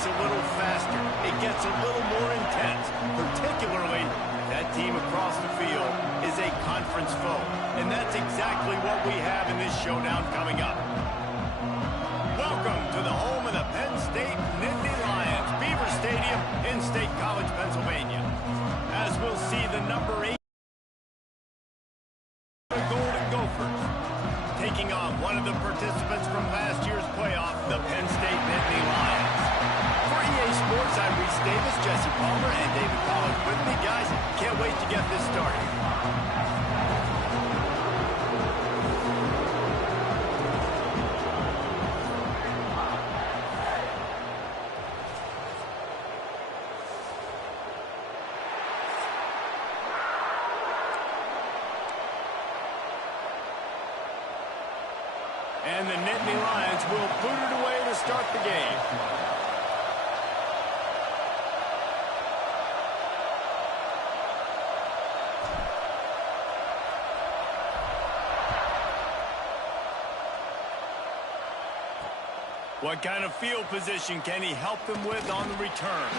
gets a little faster. It gets a little more intense. Particularly, that team across the field is a conference foe. And that's exactly what we have in this showdown coming up. Welcome to the home of the Penn State Nittany Lions, Beaver Stadium in State College, Pennsylvania. As we'll see the number 8 the Golden Gophers taking on one of the participants from last year's playoff, the Penn State Nittany Lions. For EA Sports, I'm Reese Davis, Jesse Palmer, and David Collins with me. Guys, can't wait to get this started. And the Nittany Lions will boot it away to start the game. What kind of field position can he help them with on the return?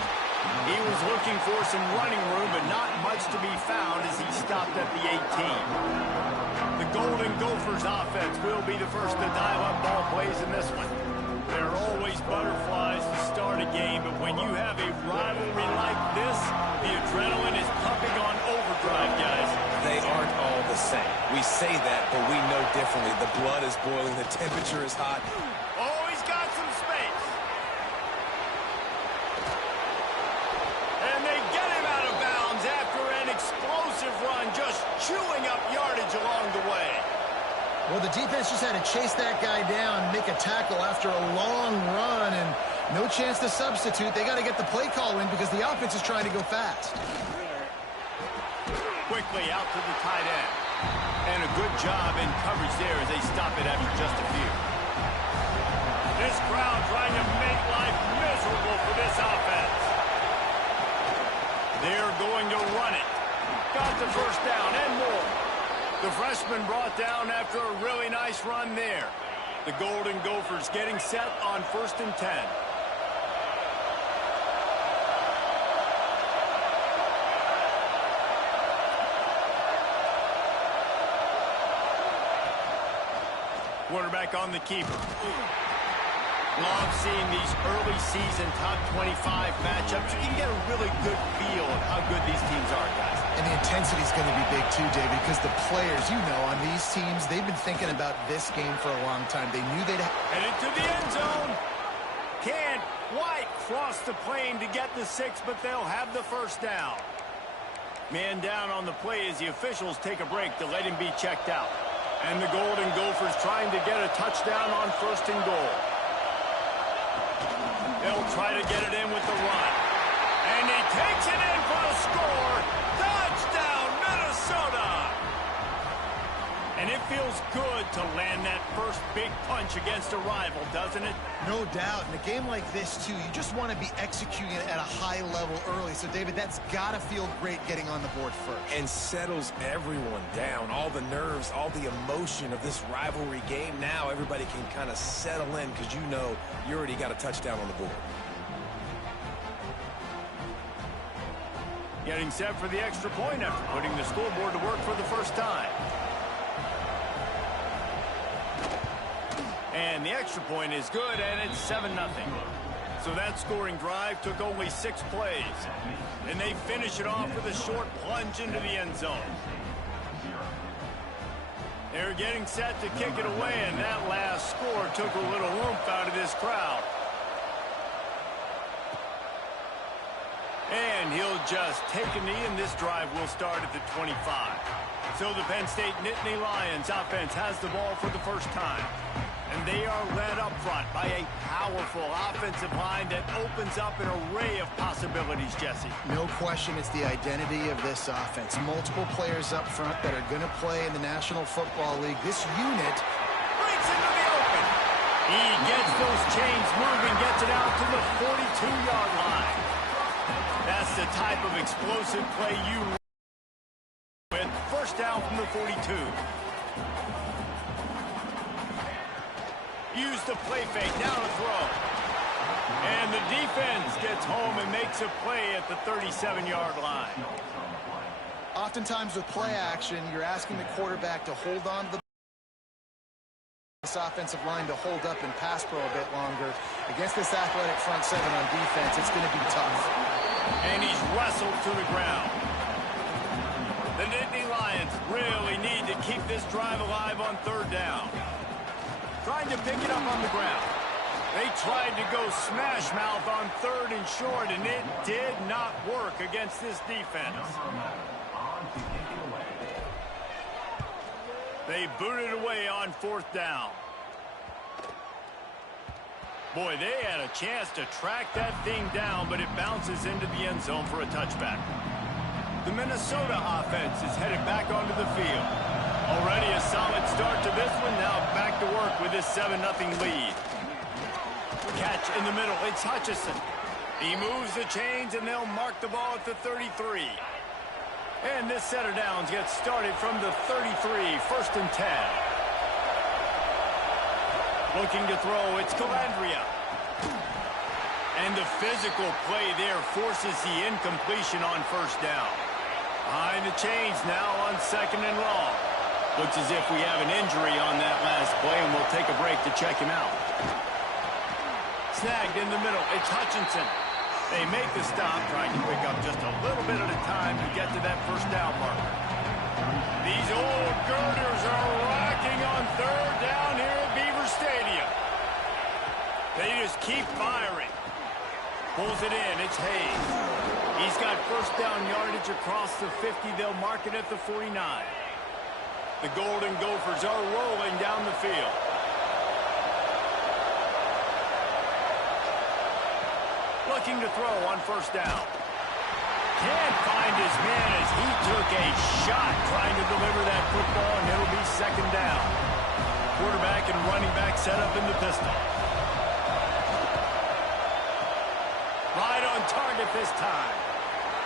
He was looking for some running room, but not much to be found as he stopped at the 18. The Golden Gophers offense will be the first to dial up ball plays in this one. There are always butterflies to start a game, but when you have a rivalry like this, the adrenaline is pumping on overdrive, guys. They aren't all the same. We say that, but we know differently. The blood is boiling, the temperature is hot. Oh, he's got some space. And they get him out of bounds after an explosive run, just chewing up yardage along the way. Well, the defense just had to chase that guy down, make a tackle after a long run, and no chance to substitute. They got to get the play call in because the offense is trying to go fast. Quickly out to the tight end. And a good job in coverage there as they stop it after just a few. This crowd trying to make life miserable for this offense. They're going to run it. Got the first down and more. The freshman brought down after a really nice run there. The Golden Gophers getting set on 1st and 10. Quarterback on the keeper. Love seeing these early season top 25 matchups. You can get a really good feel of how good these teams are, guys. And the intensity is going to be big too, David, because the players, you know, on these teams, they've been thinking about this game for a long time. They knew they'd headed to the end zone. Can't quite cross the plane to get the 6, but they'll have the first down. Man down on the play as the officials take a break to let him be checked out. And the Golden Gophers trying to get a touchdown on 1st and goal. They'll try to get it in with the run. And he takes it in for the score. Touchdown, Minnesota! And it feels good to land that first big punch against a rival, doesn't it? No doubt. In a game like this, too, you just want to be executing it at a high level early. So, David, that's got to feel great getting on the board first. And settles everyone down. All the nerves, all the emotion of this rivalry game. Now everybody can kind of settle in because you know you already got a touchdown on the board. Getting set for the extra point after putting the scoreboard to work for the first time. And the extra point is good, and it's 7-0. So that scoring drive took only 6 plays. And they finish it off with a short plunge into the end zone. They're getting set to kick it away, and that last score took a little oomph out of this crowd. And he'll just take a knee, and this drive will start at the 25. So the Penn State Nittany Lions offense has the ball for the first time. And they are led up front by a powerful offensive line that opens up an array of possibilities, Jesse. No question it's the identity of this offense. Multiple players up front that are going to play in the National Football League. This unit breaks into the open. He gets those chains moving, gets it out to the 42-yard line. That's the type of explosive play you with. First down from the 42. Use the play fake, now to throw. And the defense gets home and makes a play at the 37-yard line. Oftentimes with play action, you're asking the quarterback to hold on to this offensive line to hold up and pass pro a bit longer. Against this athletic front seven on defense, it's going to be tough. And he's wrestled to the ground. The Nittany Lions really need to keep this drive alive on third down. Trying to pick it up on the ground. They tried to go smash mouth on third and short, and it did not work against this defense. They booted away on fourth down. Boy, they had a chance to track that thing down, but it bounces into the end zone for a touchback. The Minnesota offense is headed back onto the field. Already a solid start to this one. Now back to work with this 7-0 lead. Catch in the middle. It's Hutchinson. He moves the chains, and they'll mark the ball at the 33. And this set of downs gets started from the 33, 1st and 10. Looking to throw, it's Calandria. And the physical play there forces the incompletion on first down. Behind the chains now on 2nd and long. Looks as if we have an injury on that last play, and we'll take a break to check him out. Snagged in the middle, it's Hutchinson. They make the stop, trying to pick up just a little bit at a time to get to that first down marker. These old girders are rocking on third down here at Beaver Stadium. They just keep firing. Pulls it in, it's Hayes. He's got first down yardage across the 50. They'll mark it at the 49. The Golden Gophers are rolling down the field. Looking to throw on first down. Can't find his man as he took a shot trying to deliver that football, and it'll be 2nd down. Quarterback and running back set up in the pistol. Right on target this time.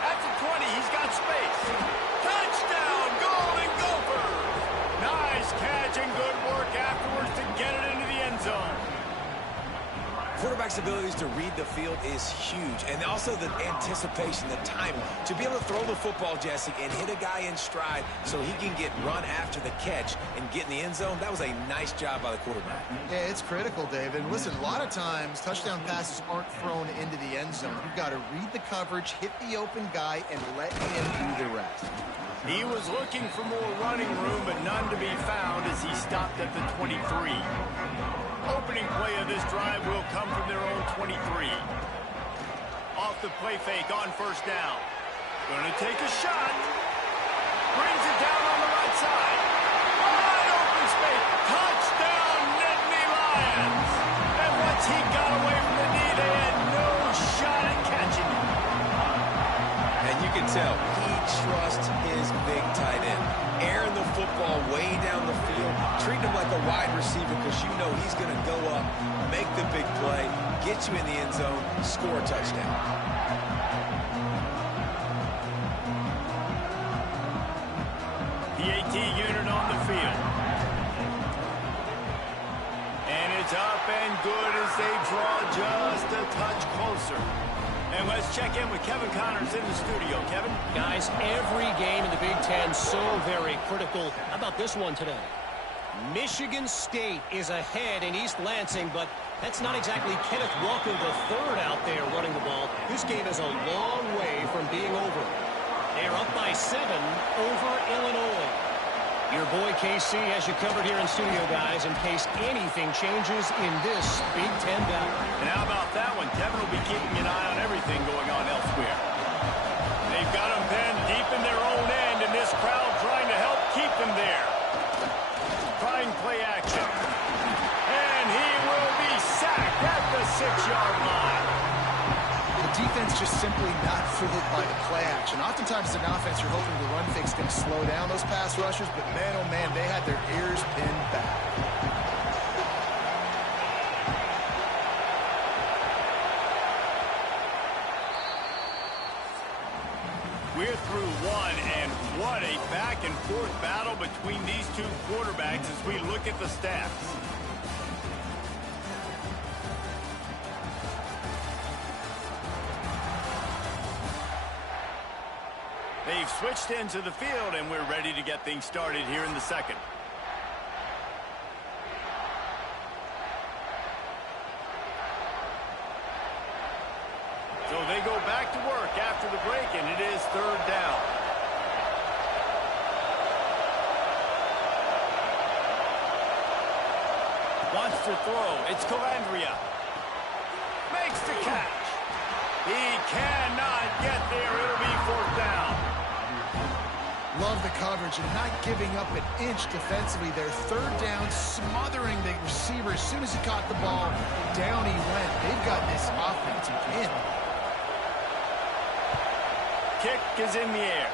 At the 20, he's got space. Touchdown, Golden Gophers! Nice catch and good work afterwards to get it into the end zone. Quarterback's abilities to read the field is huge, and also the anticipation, the timing. To be able to throw the football, Jesse, and hit a guy in stride so he can get run after the catch and get in the end zone, that was a nice job by the quarterback. Yeah, it's critical, David. And listen, a lot of times touchdown passes aren't thrown into the end zone. You've got to read the coverage, hit the open guy, and let him do the rest. He was looking for more running room, but none to be found as he stopped at the 23. Opening play of this drive will come from their own 23. Off the play fake on first down. Going to take a shot. Brings it down on the right side. Wide open space. Touchdown, Nittany Lions. And once he got away from the knee, they had no shot at catching him. And you can tell he trusts his big tight end. Airing the football way down the field, treat him like a wide receiver because you know he's going to go up, make the big play, get you in the end zone, score a touchdown. The AT unit on the field. And it's up and good as they draw just a touch closer. And let's check in with Kevin Connors in the studio. Kevin? Guys, every game in the Big Ten so very critical. How about this one today? Michigan State is ahead in East Lansing, but that's not exactly Kenneth Walker III out there running the ball. This game is a long way from being over. They're up by 7 over Illinois. Your boy KC has you covered here in studio, guys, in case anything changes in this Big Ten battle. And how about that one? Kevin will be keeping an eye on everything going on elsewhere. They've got them pinned deep in their own end, and this crowd trying to help keep them there. Trying play action. And he will be sacked at the 6-yard line. The defense just simply not fooled by the play action. Oftentimes as an offense, you're hoping the run fake's going to slow down those pass rushers, but man, oh man, they had their ears pinned back. We're through one, and what a back-and-forth battle between these two quarterbacks as we look at the stats. They've switched into the field, and we're ready to get things started here in the second. So they go back to work after the break, and it is third down. Wants to throw. It's Calandria. Makes the catch. He cannot get there. It'll be fourth down. Love the coverage and not giving up an inch defensively. Their third down, smothering the receiver. As soon as he caught the ball, down he went. They've got this offense in. Kick is in the air.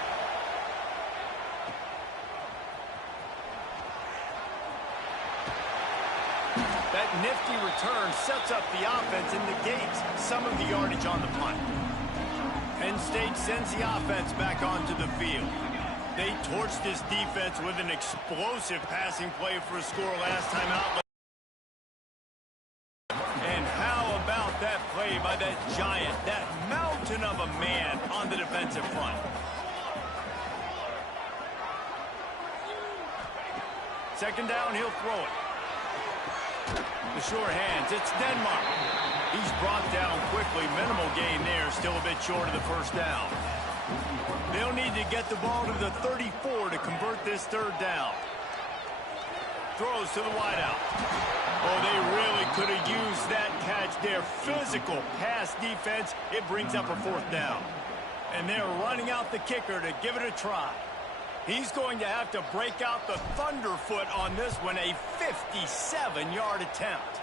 That nifty return sets up the offense and negates some of the yardage on the punt. Penn State sends the offense back onto the field. They torched this defense with an explosive passing play for a score last time out. And how about that play by that giant, that mountain of a man on the defensive front? Second down, he'll throw it. The sure hands, it's Denmark. He's brought down quickly. Minimal gain there, still a bit short of the first down. They'll need to get the ball to the 34 to convert this third down. Throws to the wideout. Oh, they really could have used that catch there. Physical pass defense. It brings up a fourth down. And they're running out the kicker to give it a try. He's going to have to break out the thunderfoot on this one, a 57-yard attempt.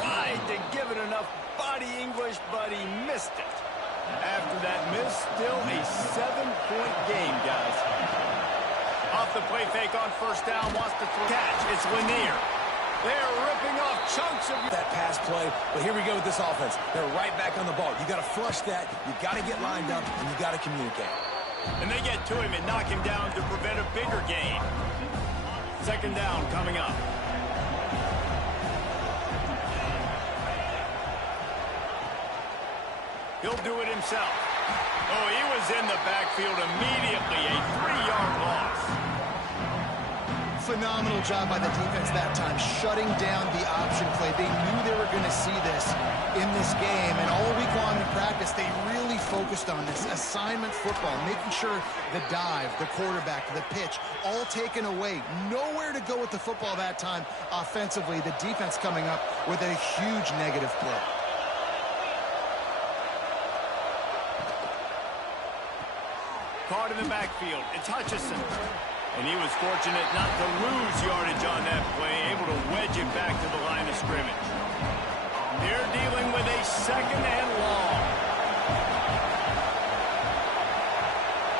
Tried to give it enough body English, but he missed it. After that miss, still a 7-point game, guys. Off the play fake on first down, wants to throw. Catch, it's Lanier. They're ripping off chunks of that pass play, but here we go with this offense. They're right back on the ball. You got to flush that, you got to get lined up, and you got to communicate. And they get to him and knock him down to prevent a bigger gain. Second down coming up. He'll do it himself. Oh, he was in the backfield immediately. A 3-yard loss. Phenomenal job by the defense that time, shutting down the option play. They knew they were going to see this in this game, and all week long in practice, they really focused on this assignment football, making sure the dive, the quarterback, the pitch, all taken away. Nowhere to go with the football that time offensively. The defense coming up with a huge negative play. Caught in the backfield. It's Hutchison. And he was fortunate not to lose yardage on that play, able to wedge it back to the line of scrimmage. They're dealing with a second and long.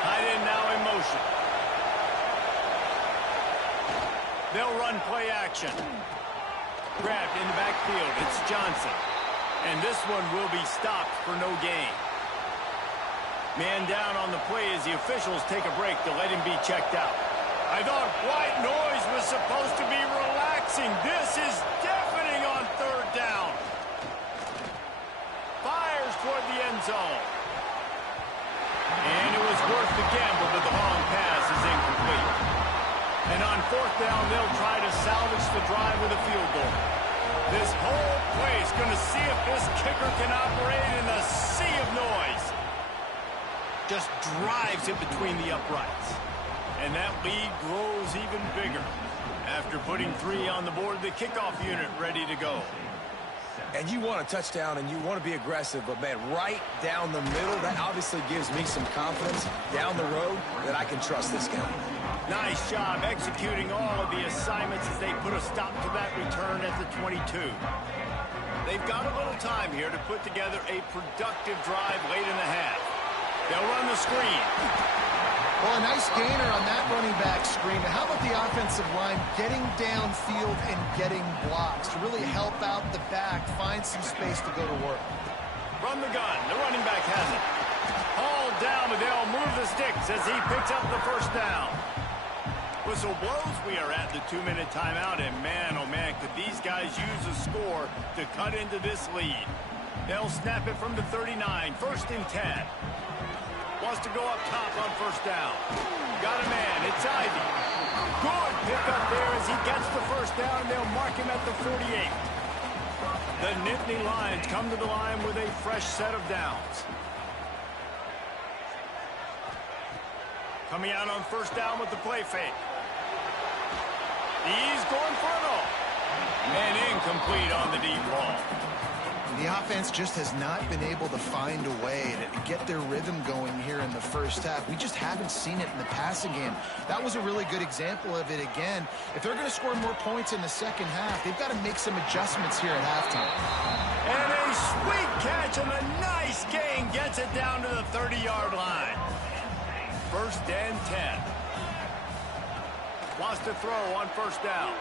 Tight end now in motion. They'll run play action. Grabbed in the backfield. It's Johnson. And this one will be stopped for no gain. Man down on the play as the officials take a break to let him be checked out. I thought white noise was supposed to be relaxing. This is deafening on third down. Fires toward the end zone. And it was worth the gamble, but the long pass is incomplete. And on fourth down, they'll try to salvage the drive with a field goal. This whole play is going to see if this kicker can operate in the sea of noise. Just drives it between the uprights. And that lead grows even bigger. After putting 3 on the board, the kickoff unit ready to go. And you want a touchdown and you want to be aggressive, but man, right down the middle, that obviously gives me some confidence down the road that I can trust this guy. Nice job executing all of the assignments as they put a stop to that return at the 22. They've got a little time here to put together a productive drive late in the half. They'll run the screen. Well, a nice gainer on that running back screen. How about the offensive line getting downfield and getting blocks to really help out the back, find some space to go to work? From the gun, the running back has it. Hauled down, but they'll move the sticks as he picks up the first down. Whistle blows. We are at the 2-minute timeout, and man, oh man, could these guys use a score to cut into this lead. They'll snap it from the 39, first and 10. Wants to go up top on first down. Got a man. It's Ivy. Good pickup there as he gets the first down, and they'll mark him at the 48. The Nittany Lions come to the line with a fresh set of downs. Coming out on first down with the play fake. He's going for it all. And incomplete on the deep ball. The offense just has not been able to find a way to get their rhythm going here in the first half. We just haven't seen it in the passing game. That was a really good example of it again. If they're going to score more points in the second half, they've got to make some adjustments here at halftime. And a sweet catch and a nice gain gets it down to the 30-yard line. First and 10. Wants to throw on first down.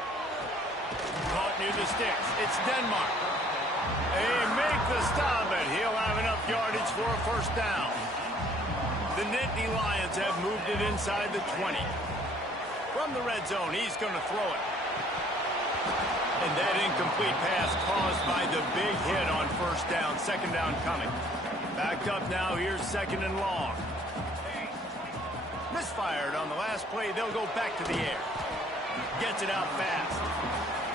Caught near the sticks. It's Denmark. They make the stop, and he'll have enough yardage for a first down. The Nittany Lions have moved it inside the 20. From the red zone, he's going to throw it. And that incomplete pass caused by the big hit on first down. Second down coming. Backed up now. Here's second and long. Misfired on the last play. They'll go back to the air. Gets it out fast.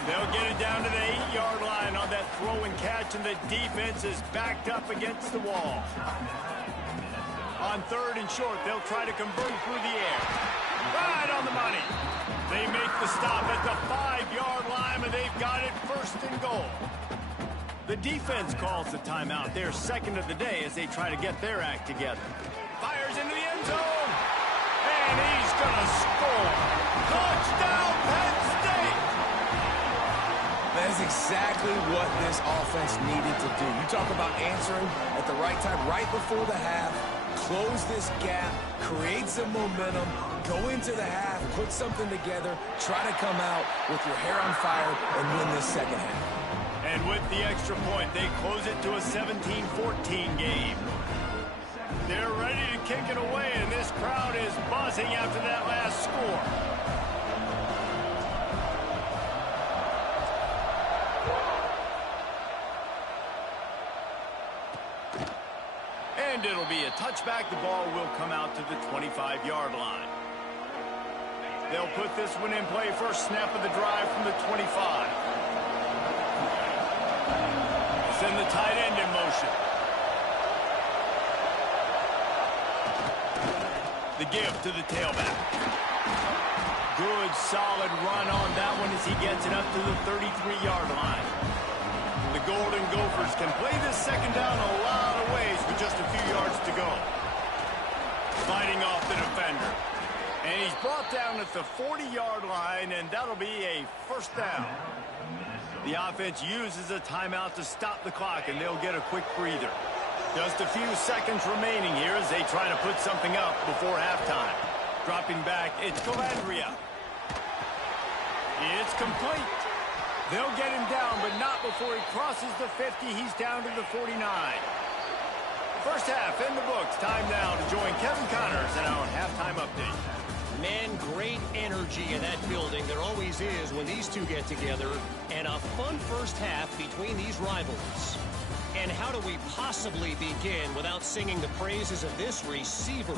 They'll get it down to the 8-yard line on that throw and catch, and the defense is backed up against the wall. On third and short, they'll try to convert through the air. Right on the money. They make the stop at the 5-yard line, and they've got it first and goal. The defense calls the timeout. They're second of the day as they try to get their act together. Fires into the end zone. And he's going to score. Touchdown, Penn State! That is exactly what this offense needed to do. You talk about answering at the right time, right before the half, close this gap, create some momentum, go into the half, put something together, try to come out with your hair on fire and win this second half. And with the extra point, they close it to a 17-14 game. They're ready to kick it away, and this crowd is buzzing after that last score. And it'll be a touchback. The ball will come out to the 25-yard line. They'll put this one in play. First snap of the drive from the 25. Send the tight end in motion. The give to the tailback. Good, solid run on that one as he gets it up to the 33-yard line. The Golden Gophers can play this second down a lot of ways with just a few yards to go. Fighting off the defender. And he's brought down at the 40-yard line, and that'll be a first down. The offense uses a timeout to stop the clock, and they'll get a quick breather. Just a few seconds remaining here as they try to put something up before halftime. Dropping back, it's Calandria. It's complete. They'll get him down, but not before he crosses the 50. He's down to the 49. First half in the books. Time now to join Kevin Connors in our halftime update. Man, great energy in that building. There always is when these two get together. And a fun first half between these rivals. And how do we possibly begin without singing the praises of this receiver?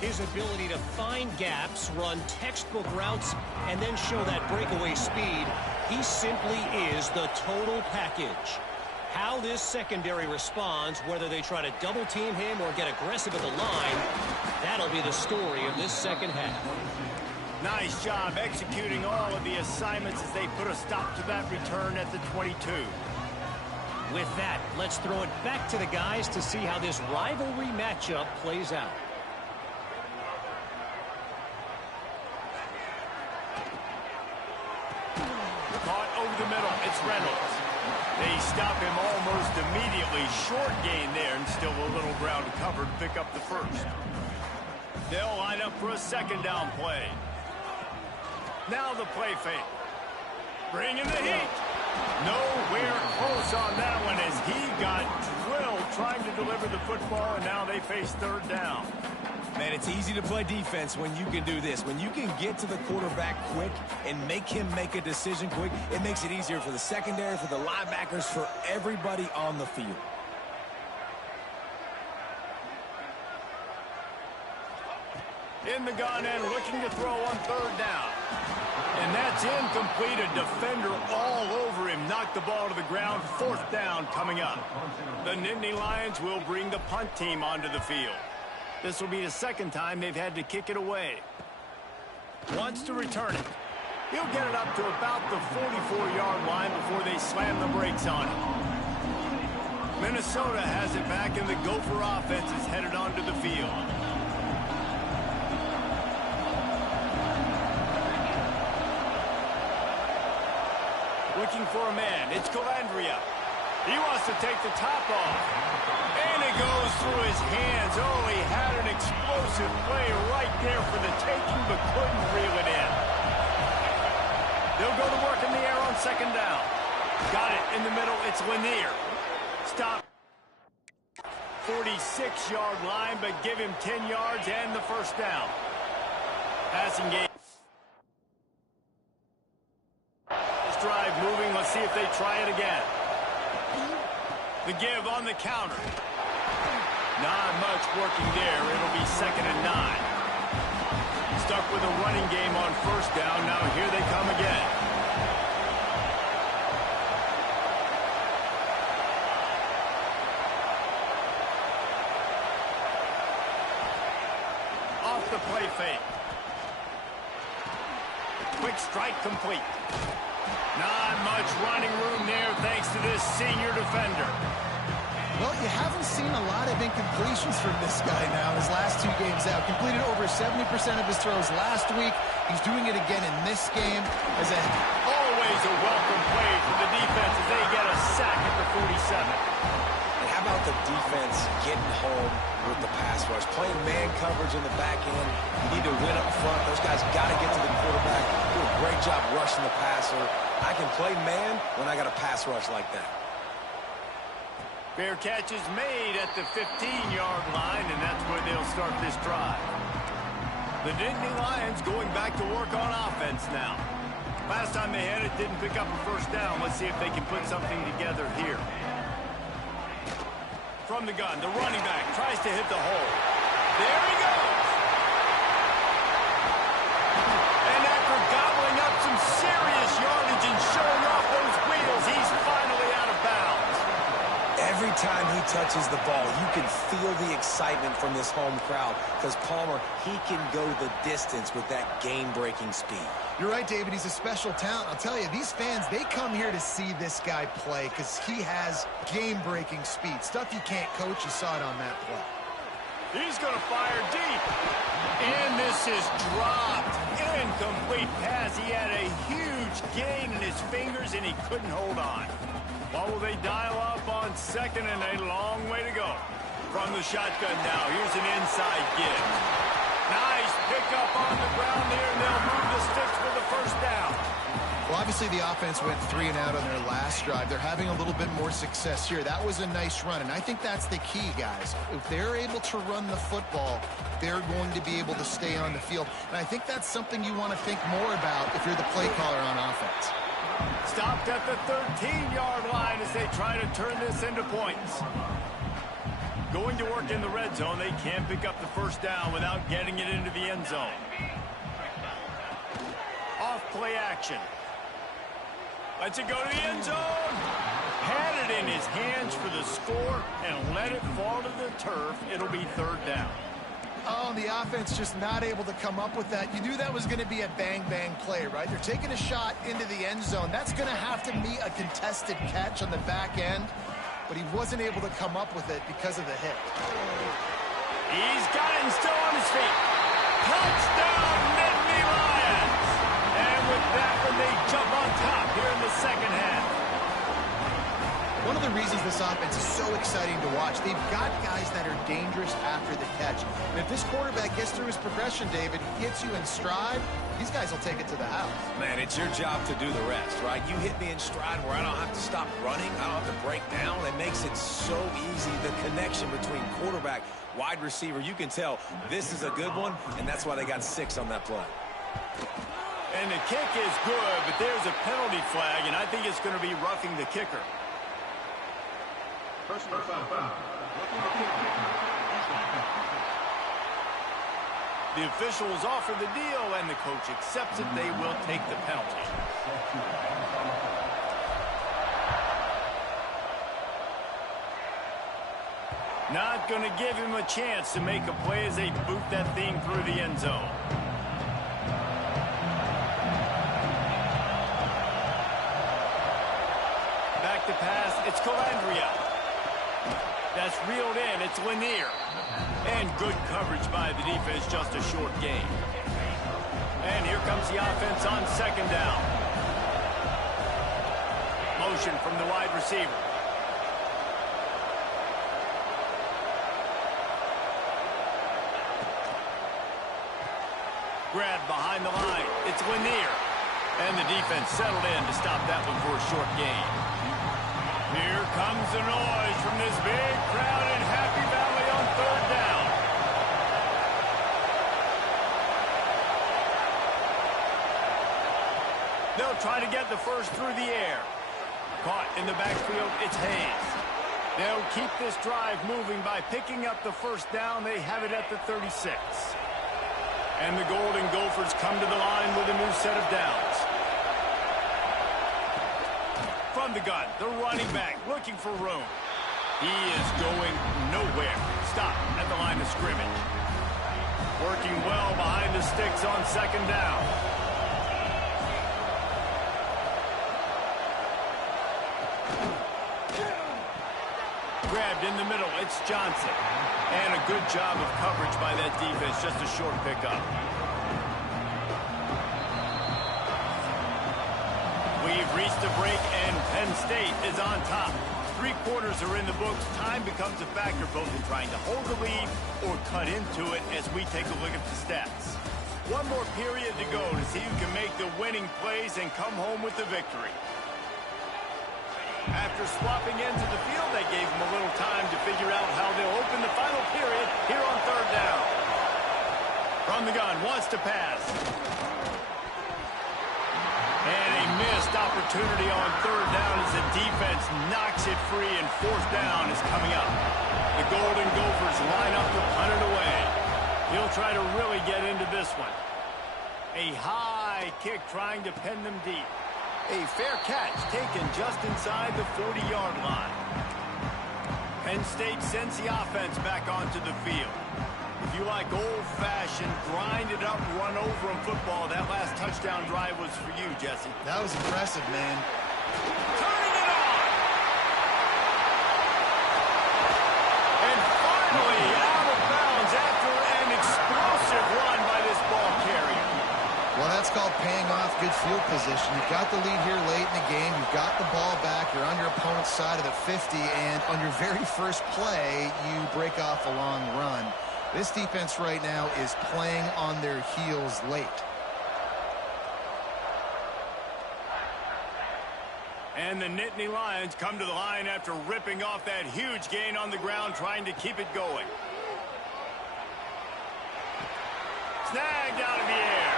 His ability to find gaps, run textbook routes, and then show that breakaway speed. He simply is the total package. How this secondary responds, whether they try to double team him or get aggressive at the line, that'll be the story of this second half. Nice job executing all of the assignments as they put a stop to that return at the 22. With that, let's throw it back to the guys to see how this rivalry matchup plays out. Caught over the middle. It's Reynolds. They stop him almost immediately. Short gain there, and still a little ground to cover to pick up the first. They'll line up for a second down play. Now the play fake. Bringing the heat. Nowhere close on that one as he got drilled trying to deliver the football, and now they face third down. Man, it's easy to play defense when you can do this. When you can get to the quarterback quick and make him make a decision quick, it makes it easier for the secondary, for the linebackers, for everybody on the field. In the gun and looking to throw on third down. And that's incomplete. A defender all over him. Knocked the ball to the ground. Fourth down coming up. The Nittany Lions will bring the punt team onto the field. This will be the second time they've had to kick it away. Wants to return it. He'll get it up to about the 44-yard line before they slam the brakes on it. Minnesota has it back, and the Gopher offense is headed onto the field. Looking for a man. It's Calandria. He wants to take the top off. And it goes through his hands. Oh, he had an explosive play right there for the taking, but couldn't reel it in. They'll go to work in the air on second down. Got it in the middle. It's Lanier. Stop. 46-yard line, but give him 10 yards and the first down. Passing game. Drive moving. Let's see if they try it again. The give on the counter. Not much working there. It'll be 2nd and 9. Stuck with a running game on first down. Now here they come again. Off the play fake. Quick strike complete. Not much running room there thanks to this senior defender. Well, you haven't seen a lot of incompletions from this guy now his last 2 games out. Completed over 70% of his throws last week. He's doing it again in this game. Always a welcome play for the defense as they get a sack at the 47. And how about the defense getting home with the pass rush? Playing man coverage in the back end. You need to win up front. Those guys got to get to the quarterback. Do a great job rushing the passer. I can play man when I got a pass rush like that. Fair catch is made at the 15-yard line, and that's where they'll start this drive. The Nittany Lions going back to work on offense now. Last time they had it, didn't pick up a first down. Let's see if they can put something together here. From the gun, the running back tries to hit the hole. There he goes. And after gobbling up some serious yardage and showing off those wheels, he's finally out of bounds. Every time he touches the ball, you can feel the excitement from this home crowd because Palmer, he can go the distance with that game-breaking speed. You're right, David. He's a special talent. I'll tell you, these fans, they come here to see this guy play because he has game-breaking speed. Stuff you can't coach. You saw it on that play. He's going to fire deep. And this is dropped. Incomplete pass. He had a huge gain in his fingers, and he couldn't hold on. What will they dial up on second, and a long way to go. From the shotgun now, here's an inside give. Nice pickup on the ground there, and they'll move the sticks for the first down. Well, obviously the offense went 3 and out on their last drive. They're having a little bit more success here. That was a nice run, and I think that's the key, guys. If they're able to run the football, they're going to be able to stay on the field. And I think that's something you want to think more about if you're the play caller on offense. Stopped at the 13-yard line as they try to turn this into points. Going to work in the red zone. They can't pick up the first down without getting it into the end zone. Off play action. Lets it go to the end zone. Had it in his hands for the score and let it fall to the turf. It'll be third down. Oh, the offense just not able to come up with that. You knew that was going to be a bang-bang play, right? They're taking a shot into the end zone. That's going to have to be a contested catch on the back end, but he wasn't able to come up with it because of the hit. He's got it and still on his feet. Touchdown, Nittany Lions! And with that one, they jump on top here in the second half. One of the reasons this offense is so exciting to watch, they've got guys that are dangerous after the catch. And if this quarterback gets through his progression, David, gets you in stride, these guys will take it to the house. Man, it's your job to do the rest, right? You hit me in stride where I don't have to stop running. I don't have to break down. It makes it so easy, the connection between quarterback, wide receiver. You can tell this is a good one, and that's why they got 6 on that play. And the kick is good, but there's a penalty flag, and I think it's going to be roughing the kicker. The officials offer the deal, and the coach accepts it. They will take the penalty. Not going to give him a chance to make a play as they boot that thing through the end zone. Back to pass, it's Calandria. That's reeled in, it's Lanier. And good coverage by the defense, just a short gain. And here comes the offense on second down. Motion from the wide receiver. Grab behind the line. It's Lanier. And the defense settled in to stop that one for a short gain. Here comes the noise from this big crowd in Happy Valley on third down. They'll try to get the first through the air. Caught in the backfield, it's Hayes. They'll keep this drive moving by picking up the first down. They have it at the 36. And the Golden Gophers come to the line with a new set of downs. From the gun, the running back looking for room. He is going nowhere. Stop at the line of scrimmage. Working well behind the sticks on second down. Grabbed in the middle, it's Johnson. And a good job of coverage by that defense, just a short pickup. We've reached a break, and Penn State is on top. 3 quarters are in the books. Time becomes a factor both in trying to hold the lead or cut into it as we take a look at the stats. One more period to go to see who can make the winning plays and come home with the victory. After swapping into the field, they gave them a little time to figure out how they'll open the final period here on third down. From the gun, wants to pass. And a missed opportunity on third down as the defense knocks it free, and fourth down is coming up. The Golden Gophers line up to punt it away. He'll try to really get into this one. A high kick trying to pin them deep. A fair catch taken just inside the 40-yard line. Penn State sends the offense back onto the field. If you like old-fashioned, grind-it-up, run-over-'em football, that last touchdown drive was for you, Jesse. That was impressive, man. Turning it on! And finally out of bounds after an explosive run by this ball carrier. Well, that's called paying off good field position. You've got the lead here late in the game. You've got the ball back. You're on your opponent's side of the 50, and on your very first play, you break off a long run. This defense right now is playing on their heels late. And the Nittany Lions come to the line after ripping off that huge gain on the ground, trying to keep it going. Snagged out of the air.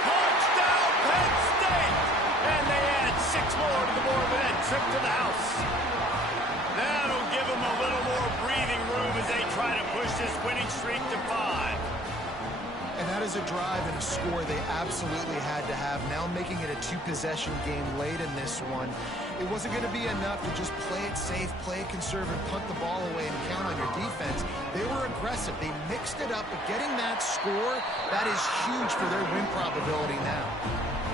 Touchdown, Penn State! And they add 6 more to the board with that trip to the house. That'll give them a little more breathing room as they try to push this winning streak to 5. And that is a drive and a score they absolutely had to have. Now making it a 2-possession game late in this one. It wasn't going to be enough to just play it safe, play it conservative, punt the ball away, and count on your defense. They were aggressive. They mixed it up, but getting that score, that is huge for their win probability now.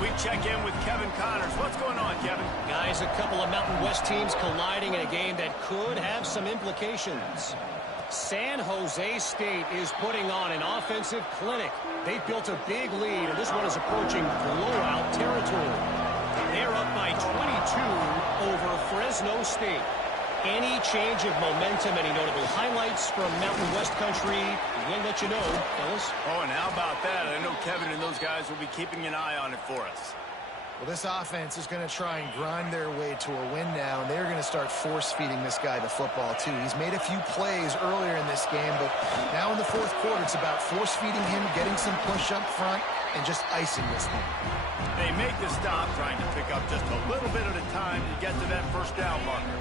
We check in with Kevin Connors. What's going on, Kevin? Guys, a couple of Mountain West teams colliding in a game that could have some implications. San Jose State is putting on an offensive clinic. They built a big lead, and this one is approaching blowout territory. They're up by 22 over Fresno State. Any change of momentum, any notable highlights from Mountain West country, we'll let you know, fellas. Oh, and how about that? I know Kevin and those guys will be keeping an eye on it for us. Well, this offense is going to try and grind their way to a win now, and they're going to start force-feeding this guy the football, too. He's made a few plays earlier in this game, but now in the fourth quarter, it's about force-feeding him, getting some push up front, and just icing this thing. They make the stop, trying to pick up just a little bit at a time to get to that first down marker.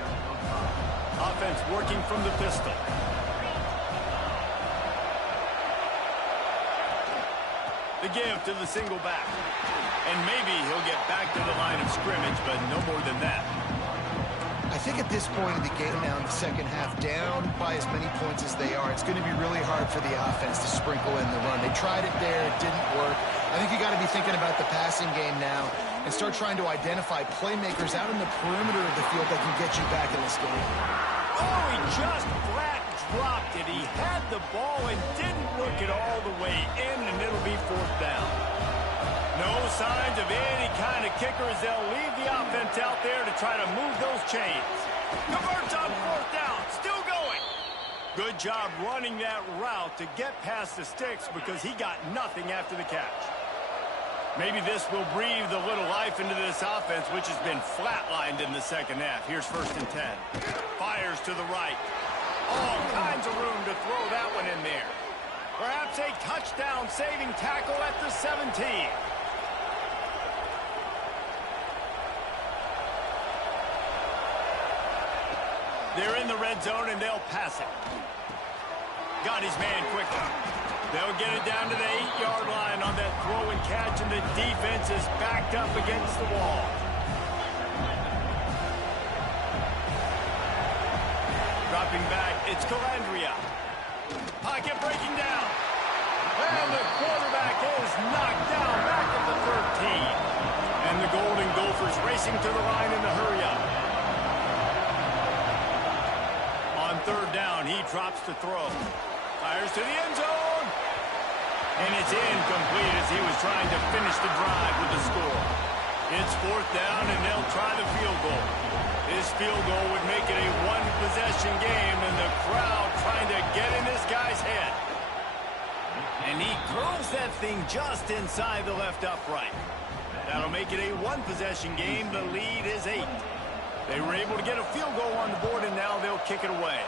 Offense working from the pistol. The give to the single back. And maybe he'll get back to the line of scrimmage, but no more than that. I think at this point in the game now, in the second half, down by as many points as they are, it's going to be really hard for the offense to sprinkle in the run. They tried it there. It didn't work. I think you got to be thinking about the passing game now and start trying to identify playmakers out in the perimeter of the field that can get you back in this game. Oh, he just flat dropped it. He had the ball and didn't look it all the way in, and it'll be fourth down. No signs of any kind of kicker as they'll leave the offense out there to try to move those chains. Converts on fourth down. Still going. Good job running that route to get past the sticks because he got nothing after the catch. Maybe this will breathe a little life into this offense, which has been flatlined in the second half. Here's 1st and 10. Fires to the right. All kinds of room to throw that one in there. Perhaps a touchdown-saving tackle at the 17. They're in the red zone, and they'll pass it. Got his man quickly. They'll get it down to the 8-yard line on that throw and catch, and the defense is backed up against the wall. Dropping back, it's Calandria. Pocket breaking down. And the quarterback is knocked down back at the 13. And the Golden Gophers racing to the line in the hurry-up. On 3rd down, he drops to throw. Fires to the end zone. And it's incomplete as he was trying to finish the drive with the score. It's 4th down, and they'll try the field goal. This field goal would make it a one-possession game, and the crowd trying to get in this guy's head. And he curls that thing just inside the left upright. That'll make it a one-possession game. The lead is 8. They were able to get a field goal on the board, and now they'll kick it away.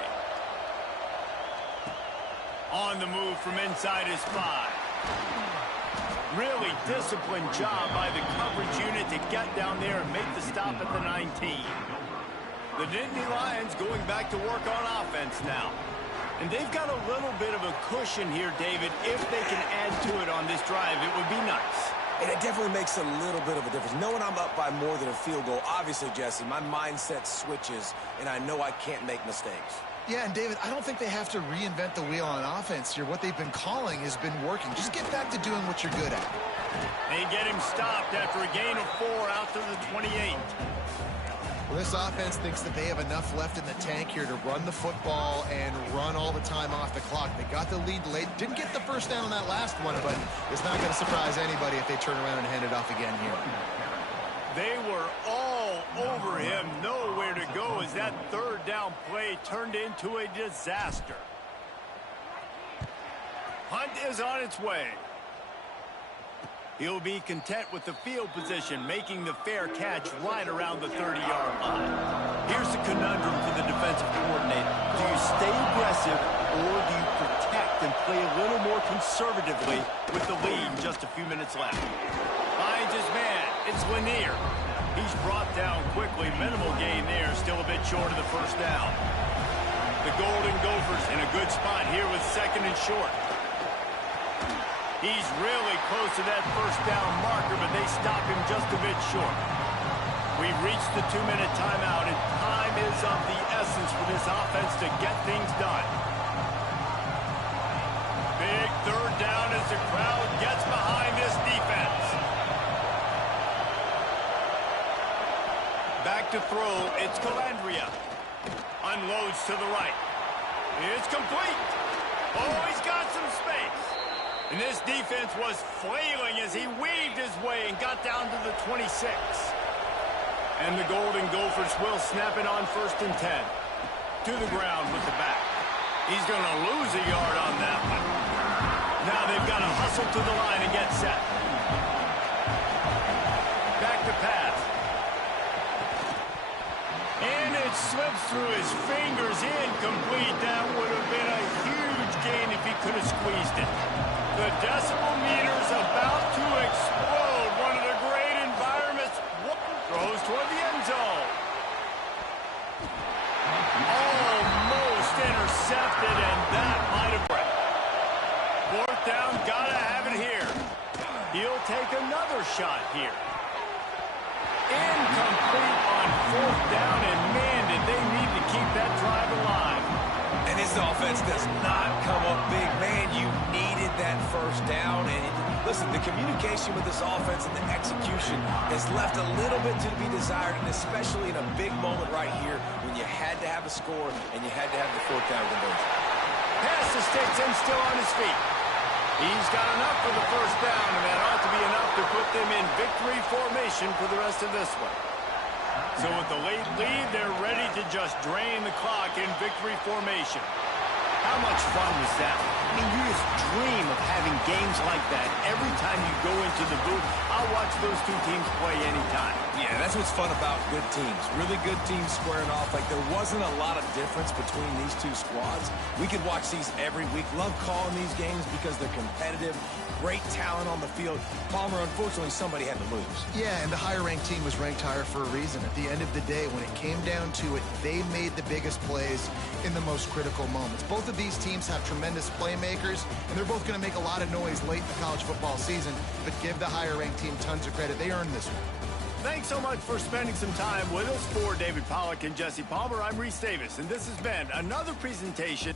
On the move from inside his 5. Really disciplined job by the coverage unit to get down there and make the stop at the 19. The Nittany Lions going back to work on offense now. And they've got a little bit of a cushion here, David. If they can add to it on this drive, it would be nice. And it definitely makes a little bit of a difference. Knowing I'm up by more than a field goal, obviously, Jesse, my mindset switches, and I know I can't make mistakes. Yeah, and David, I don't think they have to reinvent the wheel on offense here. What they've been calling has been working. Just get back to doing what you're good at. They get him stopped after a gain of 4 out to the 28. Well, this offense thinks that they have enough left in the tank here to run the football and run all the time off the clock. They got the lead late. Didn't get the first down on that last one, but it's not going to surprise anybody if they turn around and hand it off again here. They were all over him. Nowhere to go as that 3rd down play turned into a disaster. Hunt is on its way. He'll be content with the field position, making the fair catch right around the 30-yard line. Here's the conundrum for the defensive coordinator. Do you stay aggressive or do you protect and play a little more conservatively with the lead just a few minutes left? Finds his man. It's Lanier. He's brought down quickly. Minimal gain there. Still a bit short of the 1st down. The Golden Gophers in a good spot here with 2nd and short. He's really close to that 1st down marker, but they stop him just a bit short. We've reached the 2-minute timeout, and time is of the essence for this offense to get things done. Big 3rd down as the crowd gets behind this defense. Back to throw, it's Calandria. Unloads to the right. It's complete. Oh, he's got some space. And this defense was flailing as he weaved his way and got down to the 26. And the Golden Gophers will snap it on 1st and 10. To the ground with the back. He's going to lose a yard on that one. Now they've got to hustle to the line and get set. Back to pass. And it slips through his fingers, incomplete. That would have been a huge gain if he could have squeezed it. The decibel meter's about to explode. One of the great environments. Throws toward the end zone. Almost intercepted, and that might have been. 4th down, gotta have it here. He'll take another shot here. Incomplete on 4th down, and man, did they need to keep that drive alive. And this offense does not come up big. Man, you needed that first down. And listen, the communication with this offense and the execution has left a little bit to be desired, and especially in a big moment right here when you had to have a score and you had to have the 4th down conversion. Pass to Stetson, still on his feet. He's got enough for the first down, and that ought to be enough to put them in victory formation for the rest of this one. So with the late lead, they're ready to just drain the clock in victory formation. How much fun was that? I mean, you just dream of having games like that every time you go into the booth. I'll watch those two teams play anytime. Yeah, that's what's fun about good teams. Really good teams squaring off. Like, there wasn't a lot of difference between these two squads. We could watch these every week. Love calling these games because they're competitive. Great talent on the field. Palmer, unfortunately, somebody had to lose. Yeah, and the higher-ranked team was ranked higher for a reason. At the end of the day, when it came down to it, they made the biggest plays in the most critical moments. Both of these teams have tremendous playmakers, and they're both going to make a lot of noise late in the college football season, but give the higher-ranked team tons of credit. They earned this one. Thanks so much for spending some time with us. For David Pollack and Jesse Palmer, I'm Reese Davis, and this has been another presentation.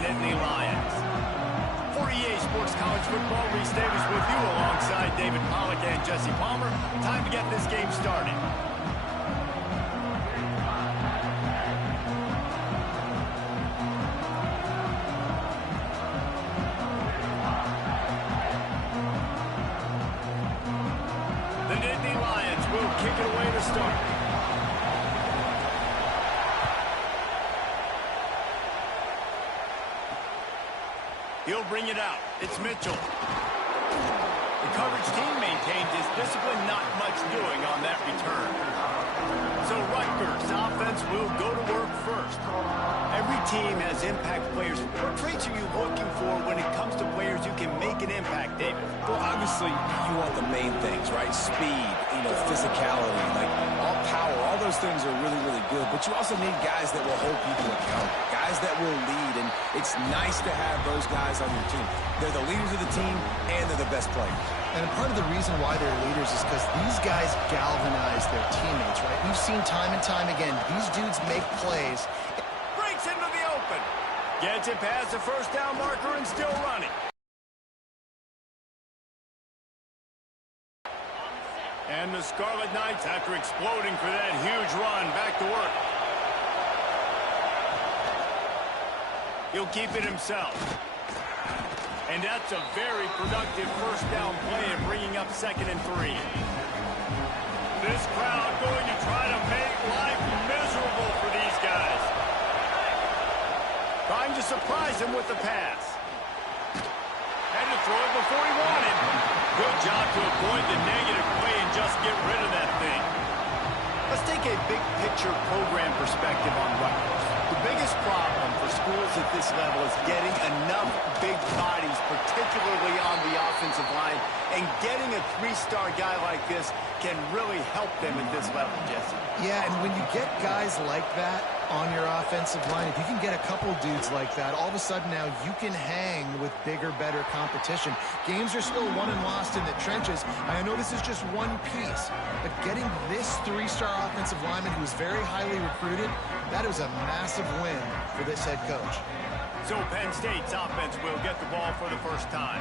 Nittany Lions. For EA Sports College Football, Reese Davis with you alongside David Pollack and Jesse Palmer. Time to get this game started. The Nittany Lions will kick it away to start. He'll bring it out. It's Mitchell. The coverage team maintains his discipline, not much doing on that return. So Rutgers offense will go to work first. Every team has impact players. What traits are you looking for when it comes to players who can make an impact, David? Well, obviously, you want the main things, right? Speed, physicality, like all power, all those things are really, really good. But you also need guys that will hold people accountable, guys that will lead. And it's nice to have those guys on your team. They're the leaders of the team, and they're the best players. And part of the reason why they're leaders is because these guys galvanize their teammates, right? We've seen time and time again, these dudes make plays. Breaks into the open. Gets it past the first down marker and still running. And the Scarlet Knights, after exploding for that huge run, back to work. He'll keep it himself. And that's a very productive first down play and bringing up 2nd and 3. This crowd going to try to make life miserable for these guys. Trying to surprise him with the pass. Had to throw it before he wanted. Good job to avoid the negative play and just get rid of that thing. Let's take a big picture program perspective on Rutgers. The biggest problem for schools at this level is getting enough big bodies, particularly on the offensive line, and getting a 3-star guy like this can really help them at this level, Jesse. Yeah, and when you get guys like that on your offensive line, if you can get a couple dudes like that, all of a sudden now you can hang with bigger, better competition. Games are still won and lost in the trenches. I know this is just one piece, but getting this 3-star offensive lineman who is very highly recruited, that is a massive win for this head coach. So Penn State's offense will get the ball for the first time.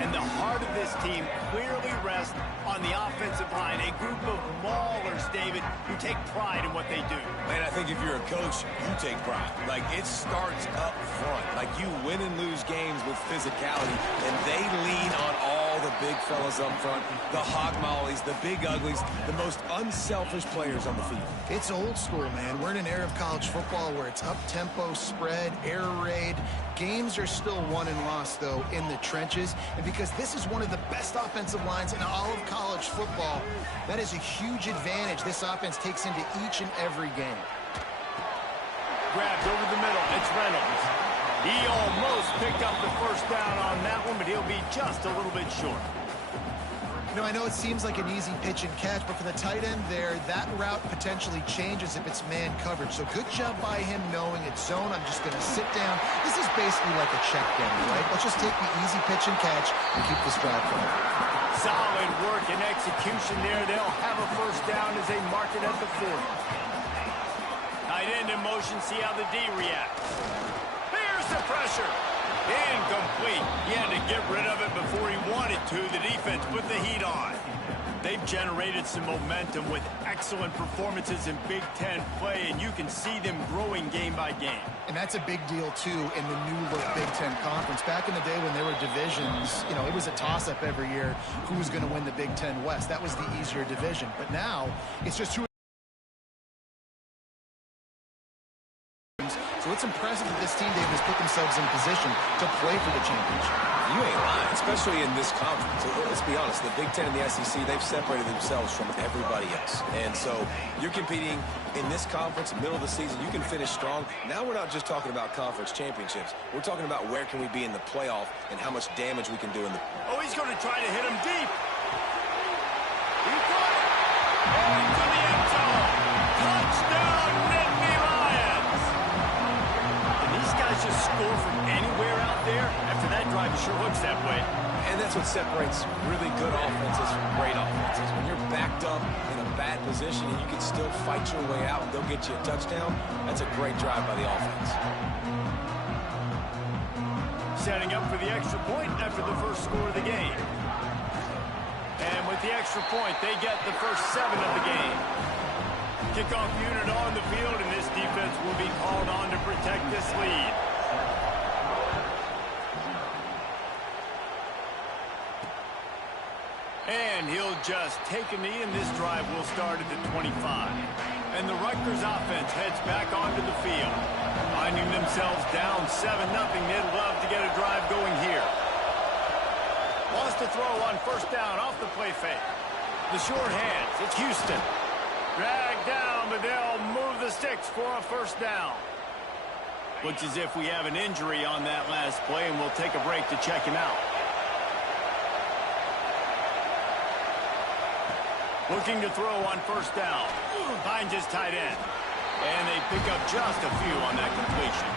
And the heart of this team clearly rests on the offensive line, a group of maulers, David, who take pride in what they do. Man, I think if you're a coach, you take pride. Like, it starts up front. Like, you win and lose games with physicality, and they lean on all the big fellas up front, the hog mollies, the big uglies, the most unselfish players on the field. It's old school, man. We're in an era of college football where it's up-tempo, spread, air raid. Games are still won and lost, though, in the trenches. And because this is one of the best offensive lines in all of college football, that is a huge advantage this offense takes into each and every game. Grabbed over the middle. It's Reynolds. He almost picked up the first down on that one, but he'll be just a little bit short. You know, I know it seems like an easy pitch and catch, but for the tight end there, that route potentially changes if it's man coverage. So good job by him knowing it's zone. I'm just going to sit down. This is basically like a check down, right? Let's just take the easy pitch and catch and keep this drive going. Solid work and execution there. They'll have a first down as they mark it at the 40. Tight end in motion. See how the D reacts. There's the pressure. Incomplete. He had to get rid of it before he wanted to. The defense put the heat on. They've generated some momentum with excellent performances in Big Ten play, and you can see them growing game by game. And that's a big deal, too, in the new-look Big Ten Conference. Back in the day when there were divisions, you know, it was a toss-up every year who was going to win the Big Ten West. That was the easier division. But now, it's just who. So it's impressive that this team, David, has put themselves in position to play for the championship. You ain't lying, especially in this conference. Let's be honest, the Big Ten and the SEC, they've separated themselves from everybody else. And so you're competing in this conference, middle of the season. You can finish strong. Now we're not just talking about conference championships. We're talking about where can we be in the playoff and how much damage we can do in the... Oh, he's going to try to hit him deep. He got it. Into the end zone. Touchdown, Nittany Lions. Can these guys just score from anywhere out there? After that drive, it sure looks that way. And that's what separates really good offenses from great offenses. When you're backed up in a bad position and you can still fight your way out and they'll get you a touchdown, that's a great drive by the offense. Setting up for the extra point after the first score of the game. And with the extra point, they get the first 7 of the game. Kickoff unit on the field, and this defense will be called on to protect this lead. And he'll just take a knee, and this drive will start at the 25. And the Rutgers offense heads back onto the field. Finding themselves down 7-0, they'd love to get a drive going here. Wants to throw on first down off the play fake. The short hands, it's Houston. Dragged down, but they'll move the sticks for a first down. Looks as if we have an injury on that last play, and we'll take a break to check him out. Looking to throw on first down. Finds his tight end. And they pick up just a few on that completion.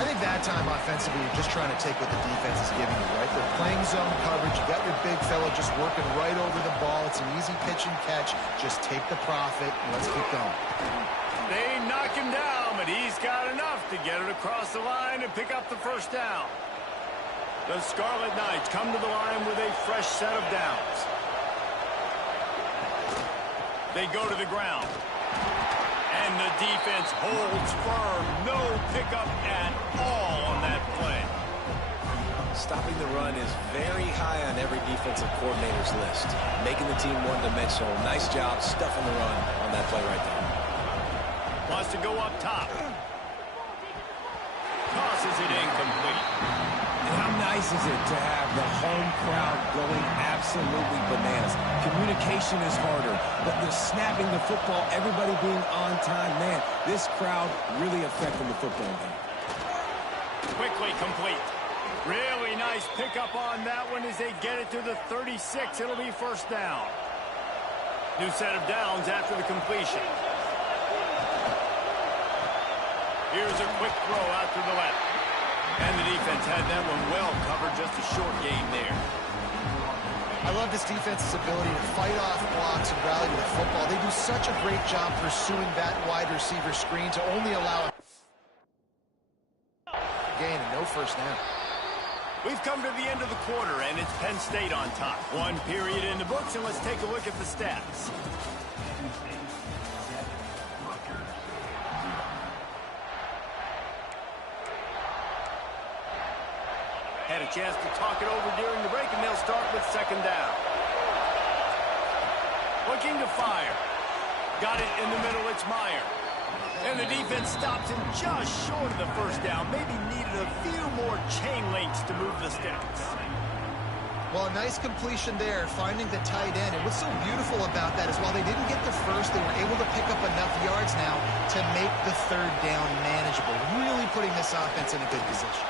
I think that time offensively, you're just trying to take what the defense is giving you, right? They're playing zone coverage. You got your big fella just working right over the ball. It's an easy pitch and catch. Just take the profit and let's keep going. They knock him down, but he's got enough to get it across the line and pick up the first down. The Scarlet Knights come to the line with a fresh set of downs. They go to the ground. And the defense holds firm. No pickup at all on that play. Stopping the run is very high on every defensive coordinator's list. Making the team one-dimensional. Nice job stuffing the run on that play right there. Wants to go up top. Tosses it incomplete. And how nice is it to have the home crowd going absolutely bananas? Communication is harder, but the snapping the football, everybody being on time, man, this crowd really affecting the football game. Quickly complete. Really nice pickup on that one as they get it to the 36. It'll be first down. New set of downs after the completion. Here's a quick throw out to the left. And the defense had that one well covered, just a short gain there. I love this defense's ability to fight off blocks and rally to the football. They do such a great job pursuing that wide receiver screen to only allow a gain and no first down. We've come to the end of the quarter, and it's Penn State on top. One period in the books, and let's take a look at the stats. Had a chance to talk it over during the break, and they'll start with second down. Looking to fire. Got it in the middle, it's Meyer. And the defense stops him just short of the first down. Maybe needed a few more chain links to move the sticks. Well, a nice completion there, finding the tight end. And what's so beautiful about that is while they didn't get the first, they were able to pick up enough yards now to make the third down manageable, really putting this offense in a good position.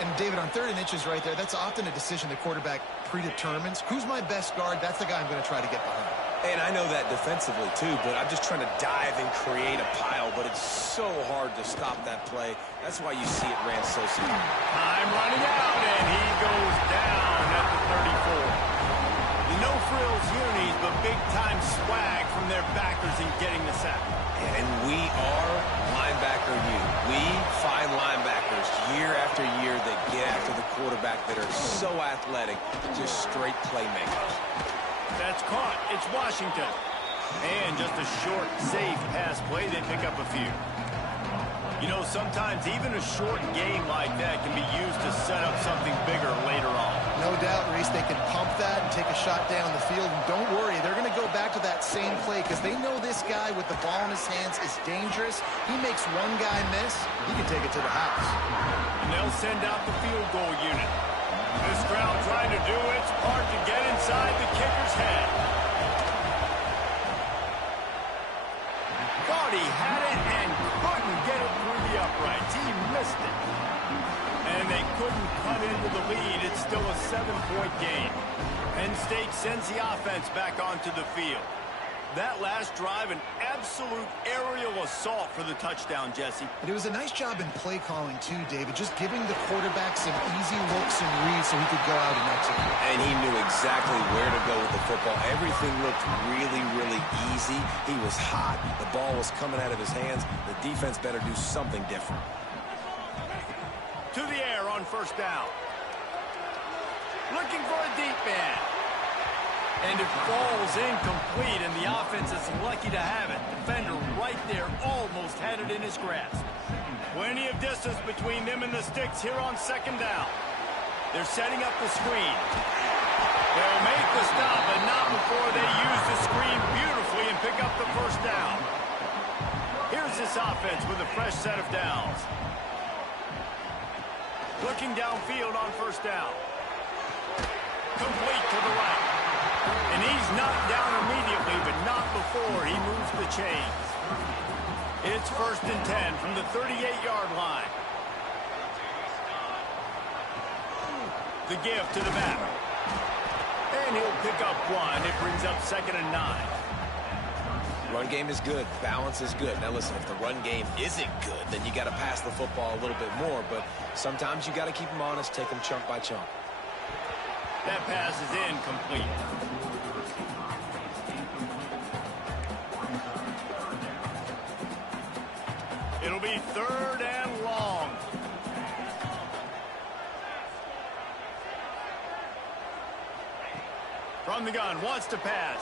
And, David, on 3rd and inches right there, that's often a decision the quarterback predetermines. Who's my best guard? That's the guy I'm going to try to get behind. And I know that defensively, too, but I'm just trying to dive and create a pile, but it's so hard to stop that play. That's why you see it ran so soon. Time running out, and he goes down at the 34. No-frills unis, but big-time swag from their backers in getting the sack. And we are linebacker U. We find linebackers year after year that get after the quarterback that are so athletic, just straight playmakers. That's caught. It's Washington. And just a short, safe pass play. They pick up a few. You know, sometimes even a short game like that can be used to set up something bigger later on. No doubt, Reese, they can pump that and take a shot down the field. And don't worry, they're going to go back to that same play because they know this guy with the ball in his hands is dangerous. He makes one guy miss, he can take it to the house. And they'll send out the field goal unit. This crowd trying to do its part to get inside the kicker's head. Thought he had it and couldn't get it through the uprights. He missed it. And they couldn't cut into the lead. It's still a 7-point game. Penn State sends the offense back onto the field. That last drive, an absolute aerial assault for the touchdown, Jesse. And it was a nice job in play calling, too, David, just giving the quarterback some easy looks and reads so he could go out and execute. And he knew exactly where to go with the football. Everything looked really, really easy. He was hot. The ball was coming out of his hands. The defense better do something different. To the air on first down. Looking for a deep man. And it falls incomplete, and the offense is lucky to have it. Defender right there almost had it in his grasp. Plenty of distance between them and the sticks here on second down. They're setting up the screen. They'll make the stop, but not before they use the screen beautifully and pick up the first down. Here's this offense with a fresh set of downs. Looking downfield on first down. Complete to the right. And he's knocked down immediately, but not before he moves the chains. It's 1st and 10 from the 38-yard line. The give to the back. And he'll pick up one. It brings up 2nd and 9. Run game is good. Balance is good. Now, listen, if the run game isn't good, then you got to pass the football a little bit more. But sometimes you got to keep them honest, take them chunk by chunk. That pass is incomplete. It'll be 3rd and long. From the gun, wants to pass.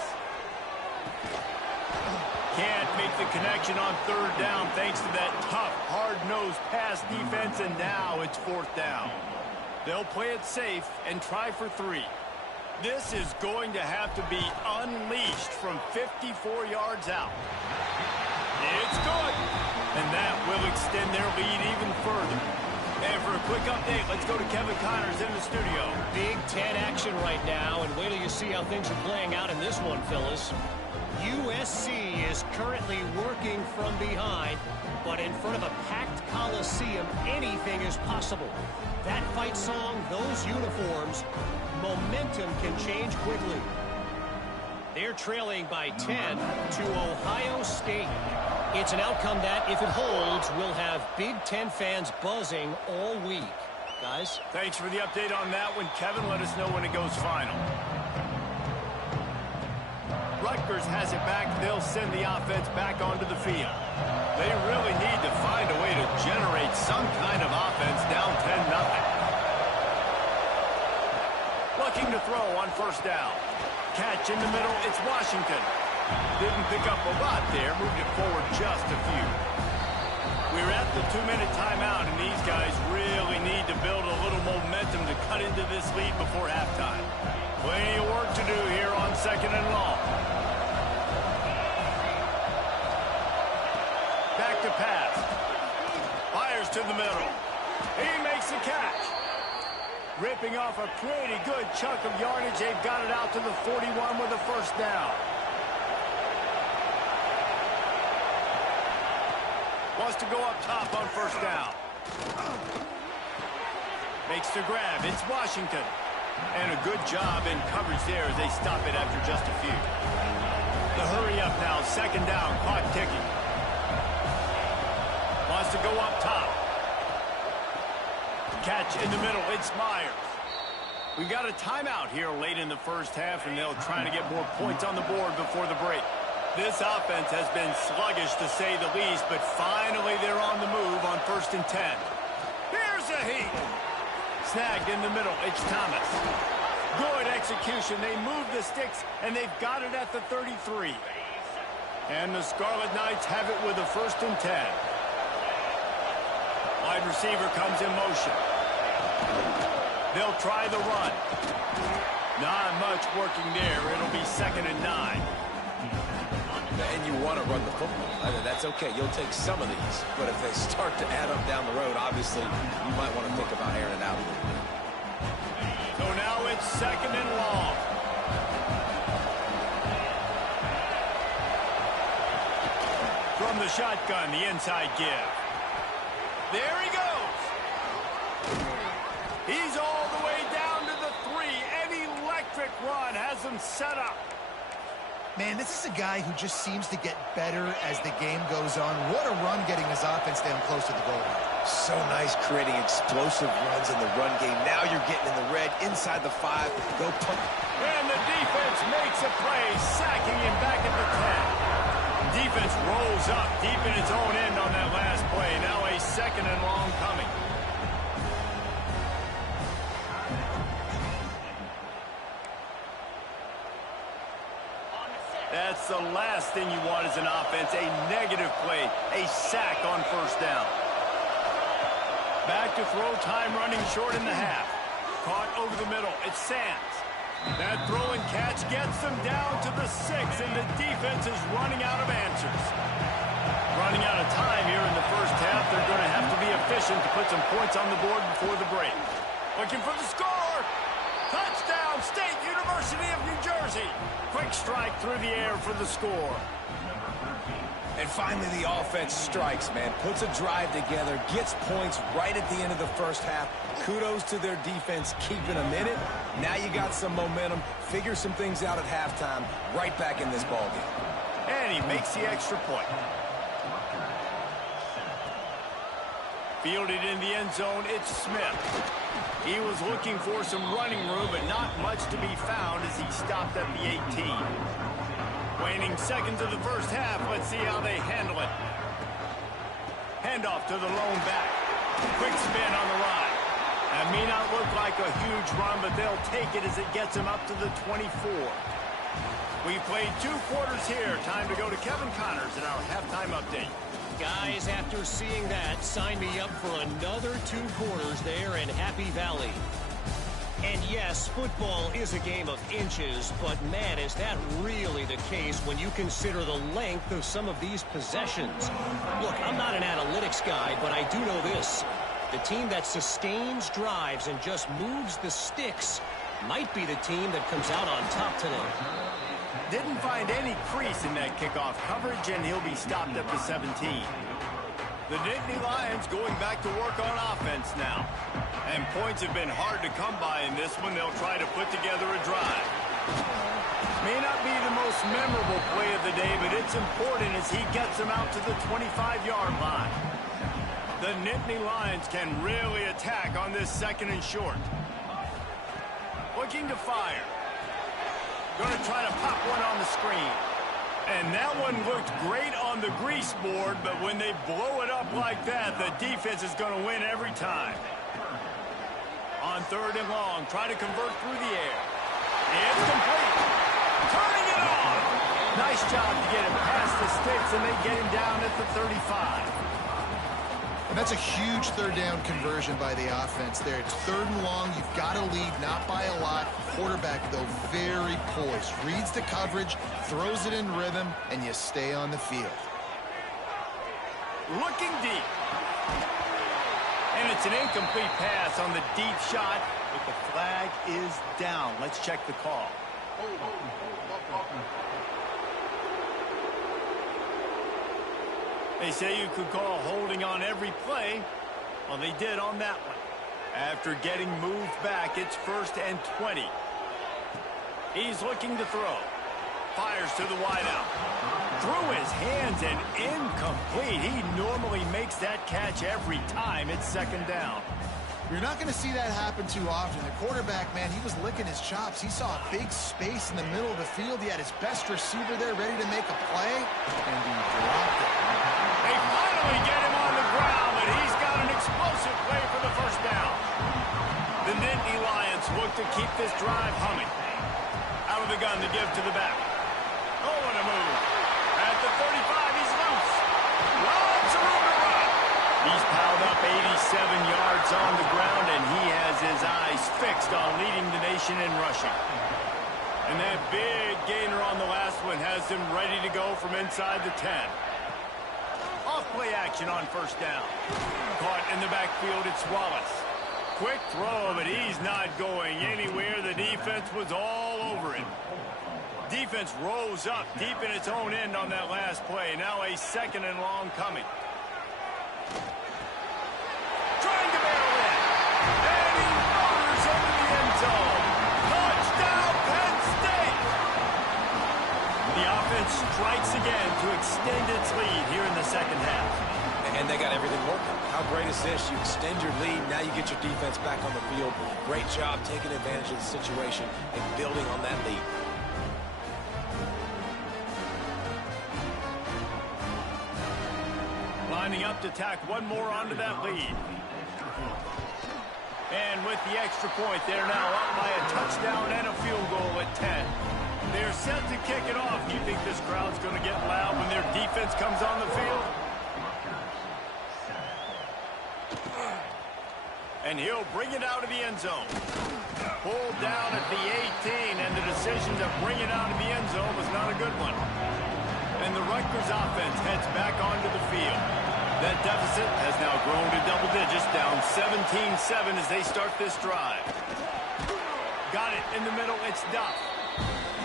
Can't make the connection on third down thanks to that tough, hard-nosed pass defense, and now it's fourth down. They'll play it safe and try for 3. This is going to have to be unleashed from 54 yards out. It's good. And that will extend their lead even further. And for a quick update, let's go to Kevin Connors in the studio. Big Ten action right now, and wait till you see how things are playing out in this one, Phyllis. USC is currently working from behind, but in front of a packed Coliseum, anything is possible. That fight song, those uniforms, momentum can change quickly. They're trailing by 10 to Ohio State. It's an outcome that, if it holds, will have Big Ten fans buzzing all week. Guys? Thanks for the update on that one, Kevin. Let us know when it goes final. Rutgers has it back. They'll send the offense back onto the field. They really need to find a way to generate some kind of offense down 10-0. Looking to throw on first down. Catch in the middle. It's Washington. Didn't pick up a lot there. Moved it forward just a few. We're at the 2-minute timeout, and these guys really need to build a little momentum to cut into this lead before halftime. Plenty of work to do here on second and long. Back to pass. Fires to the middle. He makes the catch. Ripping off a pretty good chunk of yardage. They've got it out to the 41 with a first down. Wants to go up top on first down. Makes the grab. It's Washington. And a good job in coverage there as they stop it after just a few. The hurry up now. Second down. Clock ticking. Wants to go up top. Catch in the middle. It's Myers. We've got a timeout here late in the first half, and they'll try to get more points on the board before the break. This offense has been sluggish, to say the least, but finally they're on the move on 1st and 10. Here's a heat. Snagged in the middle. It's Thomas. Good execution. They move the sticks, and they've got it at the 33. And the Scarlet Knights have it with a 1st and 10. Wide receiver comes in motion. They'll try the run. Not much working there. It'll be 2nd and 9. And you want to run the football. That's okay. You'll take some of these. But if they start to add up down the road, obviously, you might want to think about airing it out a little bit. So now it's 2nd and long. From the shotgun, the inside give. There he goes. He's all the way down to the 3. An electric run has him set up. Man, this is a guy who just seems to get better as the game goes on. What a run getting his offense down close to the goal line. So nice creating explosive runs in the run game. Now you're getting in the red, inside the 5. Go pump. And the defense makes a play, sacking him back at the 10. Defense rolls up deep in its own end on that last play. Now a 2nd and long coming. That's the last thing you want as an offense, a negative play, a sack on first down. Back to throw time, running short in the half. Caught over the middle. It's Sands. That throw and catch gets them down to the 6, and the defense is running out of answers. Running out of time here in the first half. They're going to have to be efficient to put some points on the board before the break. Looking for the score. Touchdown, State University of New Jersey. Quick strike through the air for the score. And finally the offense strikes, man. Puts a drive together, gets points right at the end of the first half. Kudos to their defense keeping them in it. Now you got some momentum. Figure some things out at halftime. Right back in this ballgame. And he makes the extra point. Fielded in the end zone, it's Smith. He was looking for some running room, but not much to be found as he stopped at the 18. Waning seconds of the first half. Let's see how they handle it. Handoff to the lone back. Quick spin on the ride. That may not look like a huge run, but they'll take it as it gets him up to the 24. We played 2 quarters here. Time to go to Kevin Connors in our halftime update. Guys, after seeing that, sign me up for another 2 quarters there in Happy Valley. And yes, football is a game of inches, but man, is that really the case when you consider the length of some of these possessions. Look, I'm not an analytics guy, but I do know this. The team that sustains drives and just moves the sticks might be the team that comes out on top today. Didn't find any crease in that kickoff coverage, and he'll be stopped at the 17. The Nittany Lions going back to work on offense now. And points have been hard to come by in this one. They'll try to put together a drive. May not be the most memorable play of the day, but it's important as he gets them out to the 25-yard line. The Nittany Lions can really attack on this 2nd and short. Looking to fire. Going to try to pop one on the screen. And that one looked great on the grease board, but when they blow it up like that, the defense is going to win every time. On 3rd and long, try to convert through the air. It's complete. Turning it on. Nice job to get him past the sticks, and they get him down at the 35. And that's a huge 3rd down conversion by the offense there. It's 3rd and long. You've got to lead, not by a lot. Quarterback, though, very poised. Reads the coverage, throws it in rhythm, and you stay on the field. Looking deep. And it's an incomplete pass on the deep shot, but the flag is down. Let's check the call. They say you could call holding on every play. Well, they did on that one. After getting moved back, it's 1st and 20. He's looking to throw. Fires to the wideout. Through his hands and incomplete. He normally makes that catch every time. It's 2nd down. You're not going to see that happen too often. The quarterback, man, he was licking his chops. He saw a big space in the middle of the field. He had his best receiver there ready to make a play, and he dropped it. They finally get him on the ground, and he's got an explosive play for the 1st down. The Nittany Lions look to keep this drive humming. Out of the gun to give to the back. Oh, what a move. At the 35, he's loose. Lots of room to run. He's piled up 87 yards on the ground, and he has his eyes fixed on leading the nation in rushing. And that big gainer on the last one has him ready to go from inside the 10. Off play action on 1st down. Caught in the backfield, it's Wallace. Quick throw, but he's not going anywhere. The defense was all over him. Defense rose up deep in its own end on that last play. Now a 2nd and long coming. Trying to barrel in. And he motors into the end zone. Touchdown, Penn State! The offense strikes again to extend its lead here in the 2nd half. And they got everything working. How great is this? You extend your lead, now you get your defense back on the field. Great job taking advantage of the situation and building on that lead. Lining up to tack one more onto that lead. And with the extra point, they're now up by a touchdown and a field goal at 10. They're set to kick it off. Do you think this crowd's going to get loud when their defense comes on the field? And he'll bring it out of the end zone. Pulled down at the 18, and the decision to bring it out of the end zone was not a good one. And the Rutgers offense heads back onto the field. That deficit has now grown to double digits, down 17-7 as they start this drive. Got it in the middle, it's Duff.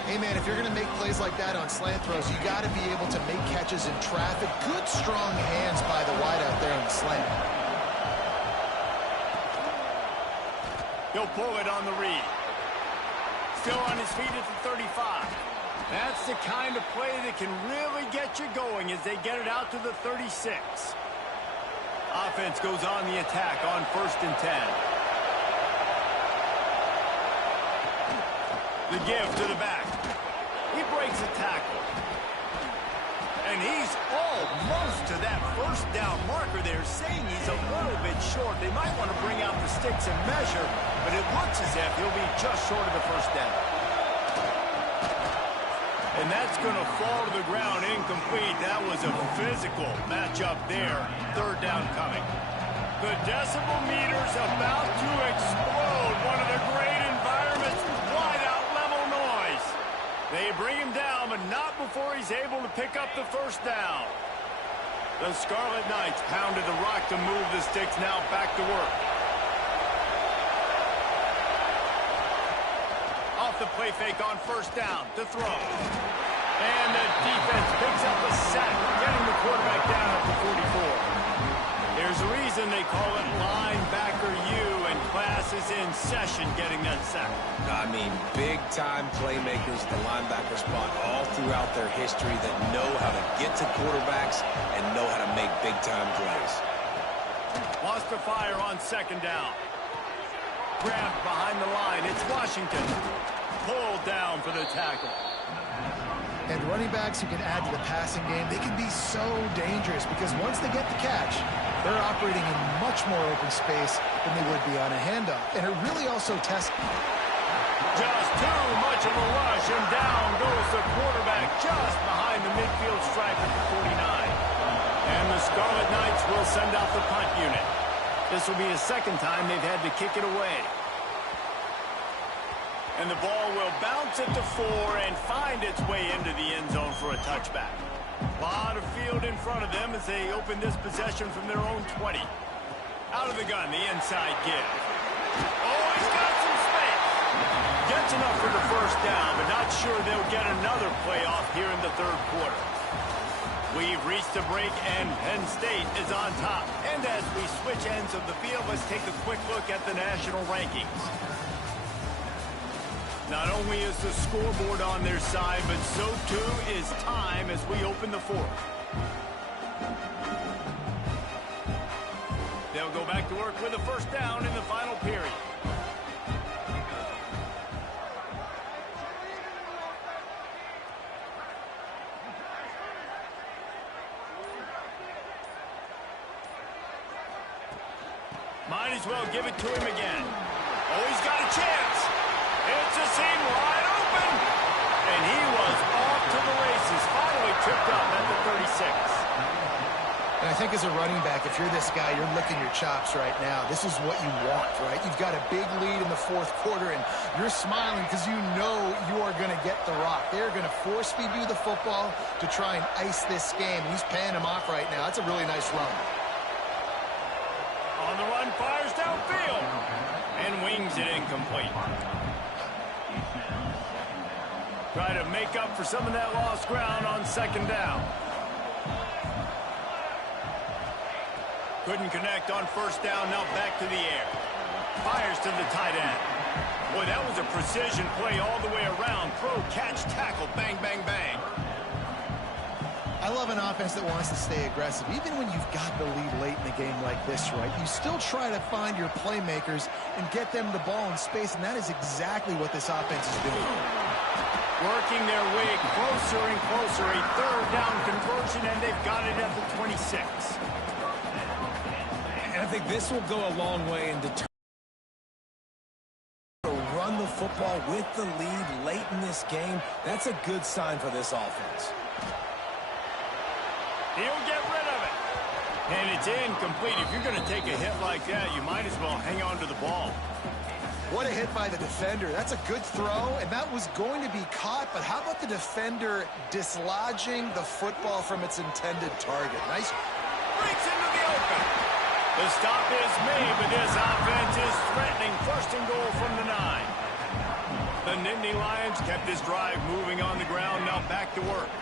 Hey, man, if you're going to make plays like that on slant throws, you got to be able to make catches in traffic. Good, strong hands by the wideout there on the slant. He'll pull it on the read. Still on his feet at the 35. That's the kind of play that can really get you going as they get it out to the 36. Offense goes on the attack on 1st and 10. The give to the back. He breaks a tackle. And he's almost to that 1st down marker there, saying he's a little bit short. They might want to bring out the sticks and measure, but it looks as if he'll be just short of the 1st down. And that's going to fall to the ground incomplete. That was a physical matchup there. Third down coming. The decibel meter's about to explode. One of the great environments. Wide out level noise. They bring him down, but not before he's able to pick up the first down. The Scarlet Knights pounded the rock to move the sticks. Now back to work. Off the play fake on first down to throw. And the defense picks up a sack, getting the quarterback down at the 44. There's a reason they call it linebacker U, and class is in session getting that sack. I mean, big-time playmakers, the linebacker spot all throughout their history that know how to get to quarterbacks and know how to make big-time plays. Lost to fire on second down. Grabbed behind the line. It's Washington. Pulled down for the tackle. And running backs who can add to the passing game, they can be so dangerous because once they get the catch, they're operating in much more open space than they would be on a handoff. And it really also tests. Just too much of a rush, and down goes the quarterback just behind the midfield stripe at the 49. And the Scarlet Knights will send out the punt unit. This will be the second time they've had to kick it away. And the ball will bounce at the 4 and find its way into the end zone for a touchback. A lot of field in front of them as they open this possession from their own 20. Out of the gun, the inside give. Oh, he's got some space. Gets enough for the first down, but not sure they'll get another play off here in the third quarter. We've reached a break, and Penn State is on top. And as we switch ends of the field, let's take a quick look at the national rankings. Not only is the scoreboard on their side, but so too is time as we open the fourth. They'll go back to work with a first down in the final period. Might as well give it to him again. Oh, he's got a chance. It's a seam wide open. And he was off to the races. Finally tripped up at the 36. And I think as a running back, if you're this guy, you're licking your chops right now. This is what you want, right? You've got a big lead in the fourth quarter, and you're smiling because you know you are going to get the rock. They're going to force feed you the football to try and ice this game. He's paying him off right now. That's a really nice run. On the run, fires downfield. And wings it incomplete. Try to make up for some of that lost ground on second down. Couldn't connect on first down, now back to the air. Fires to the tight end. Boy, that was a precision play all the way around. Throw, catch, tackle, bang, bang, bang. I love an offense that wants to stay aggressive. Even when you've got the lead late in the game like this, right, you still try to find your playmakers and get them the ball in space, and that is exactly what this offense is doing. Working their way closer and closer. A third down conversion, and they've got it at the 26. And I think this will go a long way in determining to run the football with the lead late in this game. That's a good sign for this offense. He'll get rid of it. And it's incomplete. If you're going to take a hit like that, you might as well hang on to the ball. What a hit by the defender. That's a good throw, and that was going to be caught, but how about the defender dislodging the football from its intended target? Nice. Breaks into the open. The stop is made, but this offense is threatening. First and goal from the 9. The Nittany Lions kept this drive moving on the ground. Now back to work.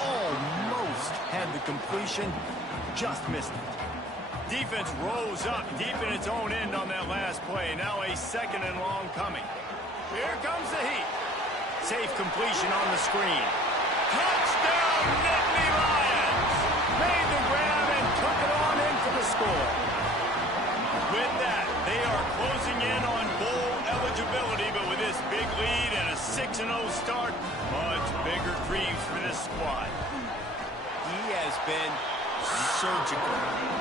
Almost had the completion, just missed it. Defense rose up deep in its own end on that last play. Now a second and long coming. Here comes the heat. Safe completion on the screen. Touchdown, Nittany Lions! Made the grab and took it on in for the score. With that, they are closing in on bowl eligibility, but with this big lead and a 6-0 start, much bigger dreams for this squad. He has been surgical,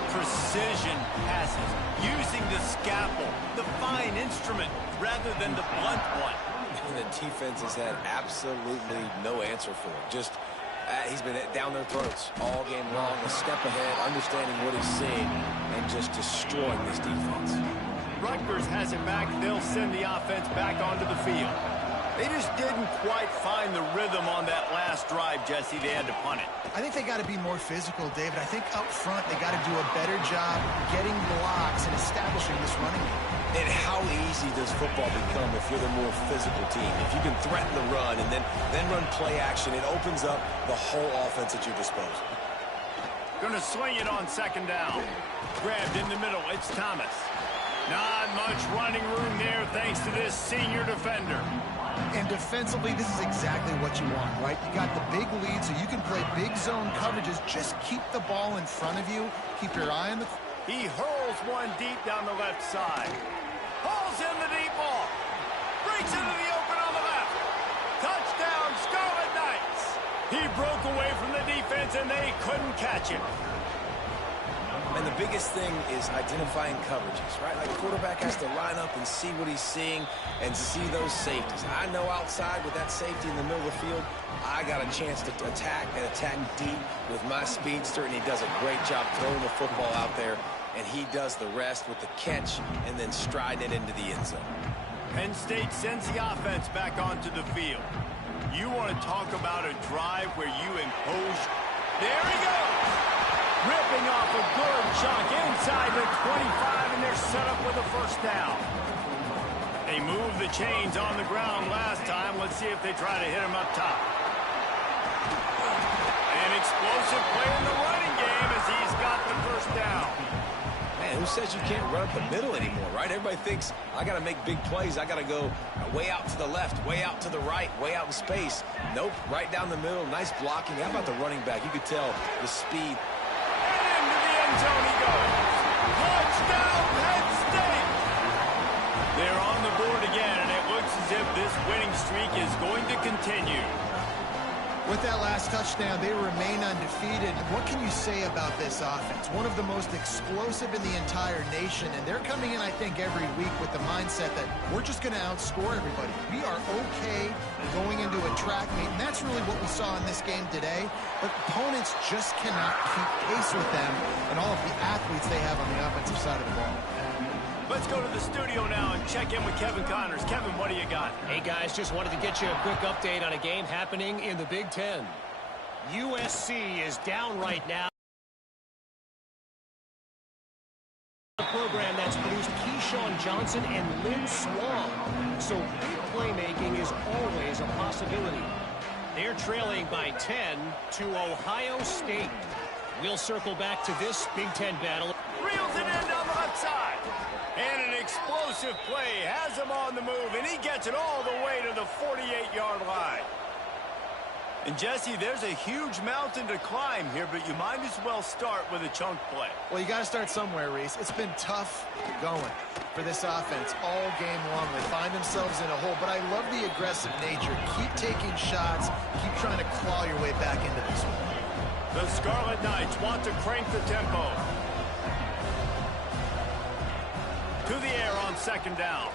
precision passes, using the scalpel, the fine instrument rather than the blunt one. And the defense has had absolutely no answer for him. Just, he's been down their throats all game long, a step ahead, understanding what he's seeing, and just destroying this defense. Rutgers has it back. They'll send the offense back onto the field. They just didn't quite find the rhythm on that last drive, Jesse. They had to punt it. I think they got to be more physical, David. I think up front they got to do a better job getting blocks and establishing this running game. And how easy does football become if you're the more physical team? If you can threaten the run and then run play action, it opens up the whole offense at your disposal. Gonna swing it on second down. Grabbed in the middle. It's Thomas. Not much running room there thanks to this senior defender. And defensively, this is exactly what you want, right? You got the big lead, so you can play big zone coverages. Just keep the ball in front of you. Keep your eye on the... He hurls one deep down the left side. Pulls in the deep ball. Breaks into the open on the left. Touchdown, Scarlet Knights. He broke away from the defense, and they couldn't catch him. And the biggest thing is identifying coverages, right? Like quarterback has to line up and see what he's seeing and see those safeties. I know outside with that safety in the middle of the field, I got a chance to attack and attack deep with my speedster, and he does a great job throwing the football out there, and he does the rest with the catch and then striding it into the end zone. Penn State sends the offense back onto the field. You want to talk about a drive where you impose. There he goes. Ripping off a good chunk inside the 25, and they're set up with a first down. They moved the chains on the ground last time. Let's see if they try to hit him up top. An explosive play in the running game as he's got the first down. Man, who says you can't run up the middle anymore, right? Everybody thinks, I got to make big plays. I got to go way out to the left, way out to the right, way out in space. Nope, right down the middle. Nice blocking. How about the running back? You could tell the speed. Zone he goes. Touchdown, Penn State. They're on the board again, and it looks as if this winning streak is going to continue. With that last touchdown, they remain undefeated. What can you say about this offense? One of the most explosive in the entire nation, and they're coming in, I think, every week with the mindset that we're just going to outscore everybody. We are okay going into a track meet, and that's really what we saw in this game today. But opponents just cannot keep pace with them and all of the athletes they have on the offensive side of the ball. Let's go to the studio now and check in with Kevin Connors. Kevin, what do you got? Hey, guys, just wanted to get you a quick update on a game happening in the Big Ten. USC is down right now. A program that's produced Keyshawn Johnson and Lynn Swan. So big playmaking is always a possibility. They're trailing by 10 to Ohio State. We'll circle back to this Big Ten battle. Reels it in down the left side. And an explosive play has him on the move, and he gets it all the way to the 48-yard line. And, Jesse, there's a huge mountain to climb here, but you might as well start with a chunk play. Well, you got to start somewhere, Reese. It's been tough going for this offense all game long. They find themselves in a hole, but I love the aggressive nature. Keep taking shots. Keep trying to claw your way back into this one. The Scarlet Knights want to crank the tempo. To the air on second down.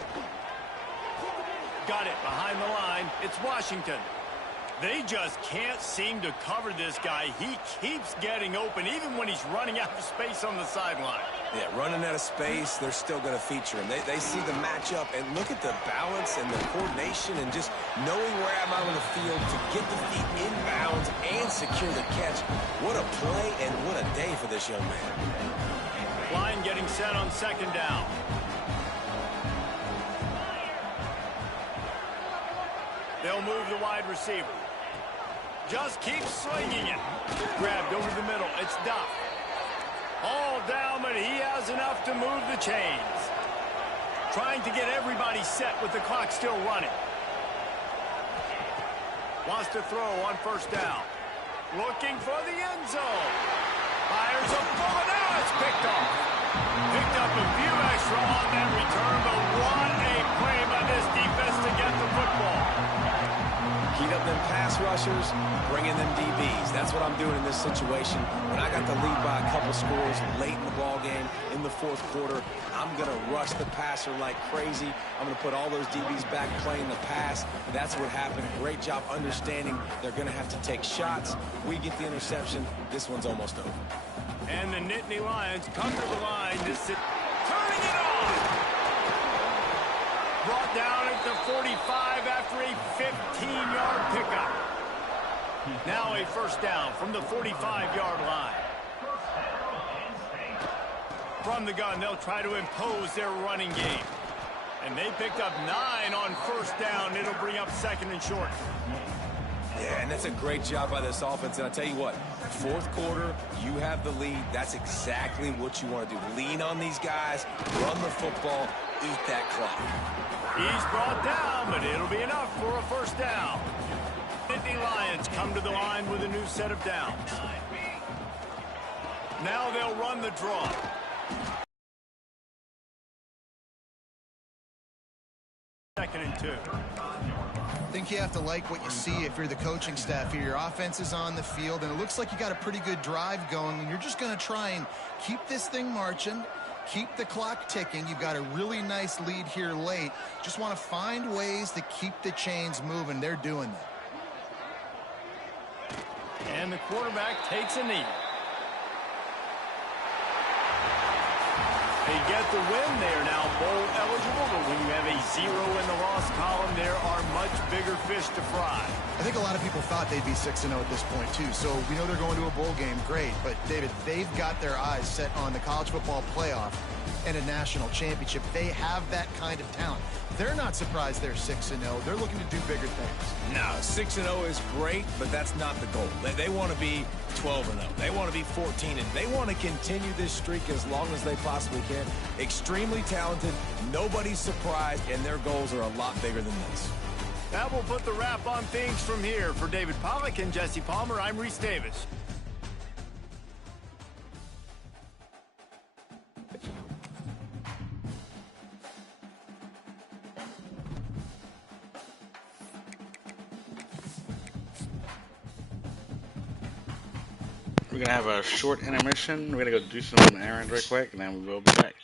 Got it behind the line. It's Washington. They just can't seem to cover this guy. He keeps getting open even when he's running out of space on the sideline. Yeah, running out of space, they're still going to feature him. They see the matchup, and look at the balance and the coordination and just knowing where I'm out on the field to get the feet in bounds and secure the catch. What a play and what a day for this young man. Line getting set on second down. They'll move the wide receiver. Just keep swinging it. Grabbed over the middle. It's Duff. All down, but he has enough to move the chains. Trying to get everybody set with the clock still running. Wants to throw on first down. Looking for the end zone. Fires a bullet. Now it's picked off. Picked up a few extra on that return, but what a play by this defense to get the football. Keyed up them pass pass rushers, bring in them DBs. That's what I'm doing in this situation. When I got the lead by a couple scores late in the ball game, in the fourth quarter, I'm going to rush the passer like crazy. I'm going to put all those DBs back playing the pass. That's what happened. Great job understanding they're going to have to take shots. We get the interception. This one's almost over. And the Nittany Lions come to the line. Turning it on. Brought down at the 45 after a 15-yard pickup. Now a first down from the 45-yard line. From the gun, they'll try to impose their running game. And they picked up 9 on first down. It'll bring up second and short. Yeah, and that's a great job by this offense. And I'll tell you what, fourth quarter, you have the lead. That's exactly what you want to do. Lean on these guys, run the football, eat that clock. He's brought down, but it'll be enough for a first down. Nittany Lions come to the line with a new set of downs. Now they'll run the draw. Second and 2. I think you have to like what you see if you're the coaching staff here. Your offense is on the field, and it looks like you got a pretty good drive going, and you're just going to try and keep this thing marching, keep the clock ticking. You've got a really nice lead here late. Just want to find ways to keep the chains moving. They're doing that. And the quarterback takes a knee. They get the win. They are now bowl eligible, but when you have a 0 in the loss column, there are much bigger fish to fry. I think a lot of people thought they'd be 6-0 at this point, too. So we know they're going to a bowl game. Great. But, David, they've got their eyes set on the college football playoff and a national championship. They have that kind of talent. They're not surprised they're 6-0. They're looking to do bigger things. No, 6-0 is great, but that's not the goal. They want to be 12-0. They want to be 14-0. They want to continue this streak as long as they possibly can. Extremely talented. Nobody's surprised, and their goals are a lot bigger than this. That will put the wrap on things from here. For David Pollack and Jesse Palmer, I'm Reese Davis. We're going to have a short intermission. We're going to go do some errands real quick, and then we will be back.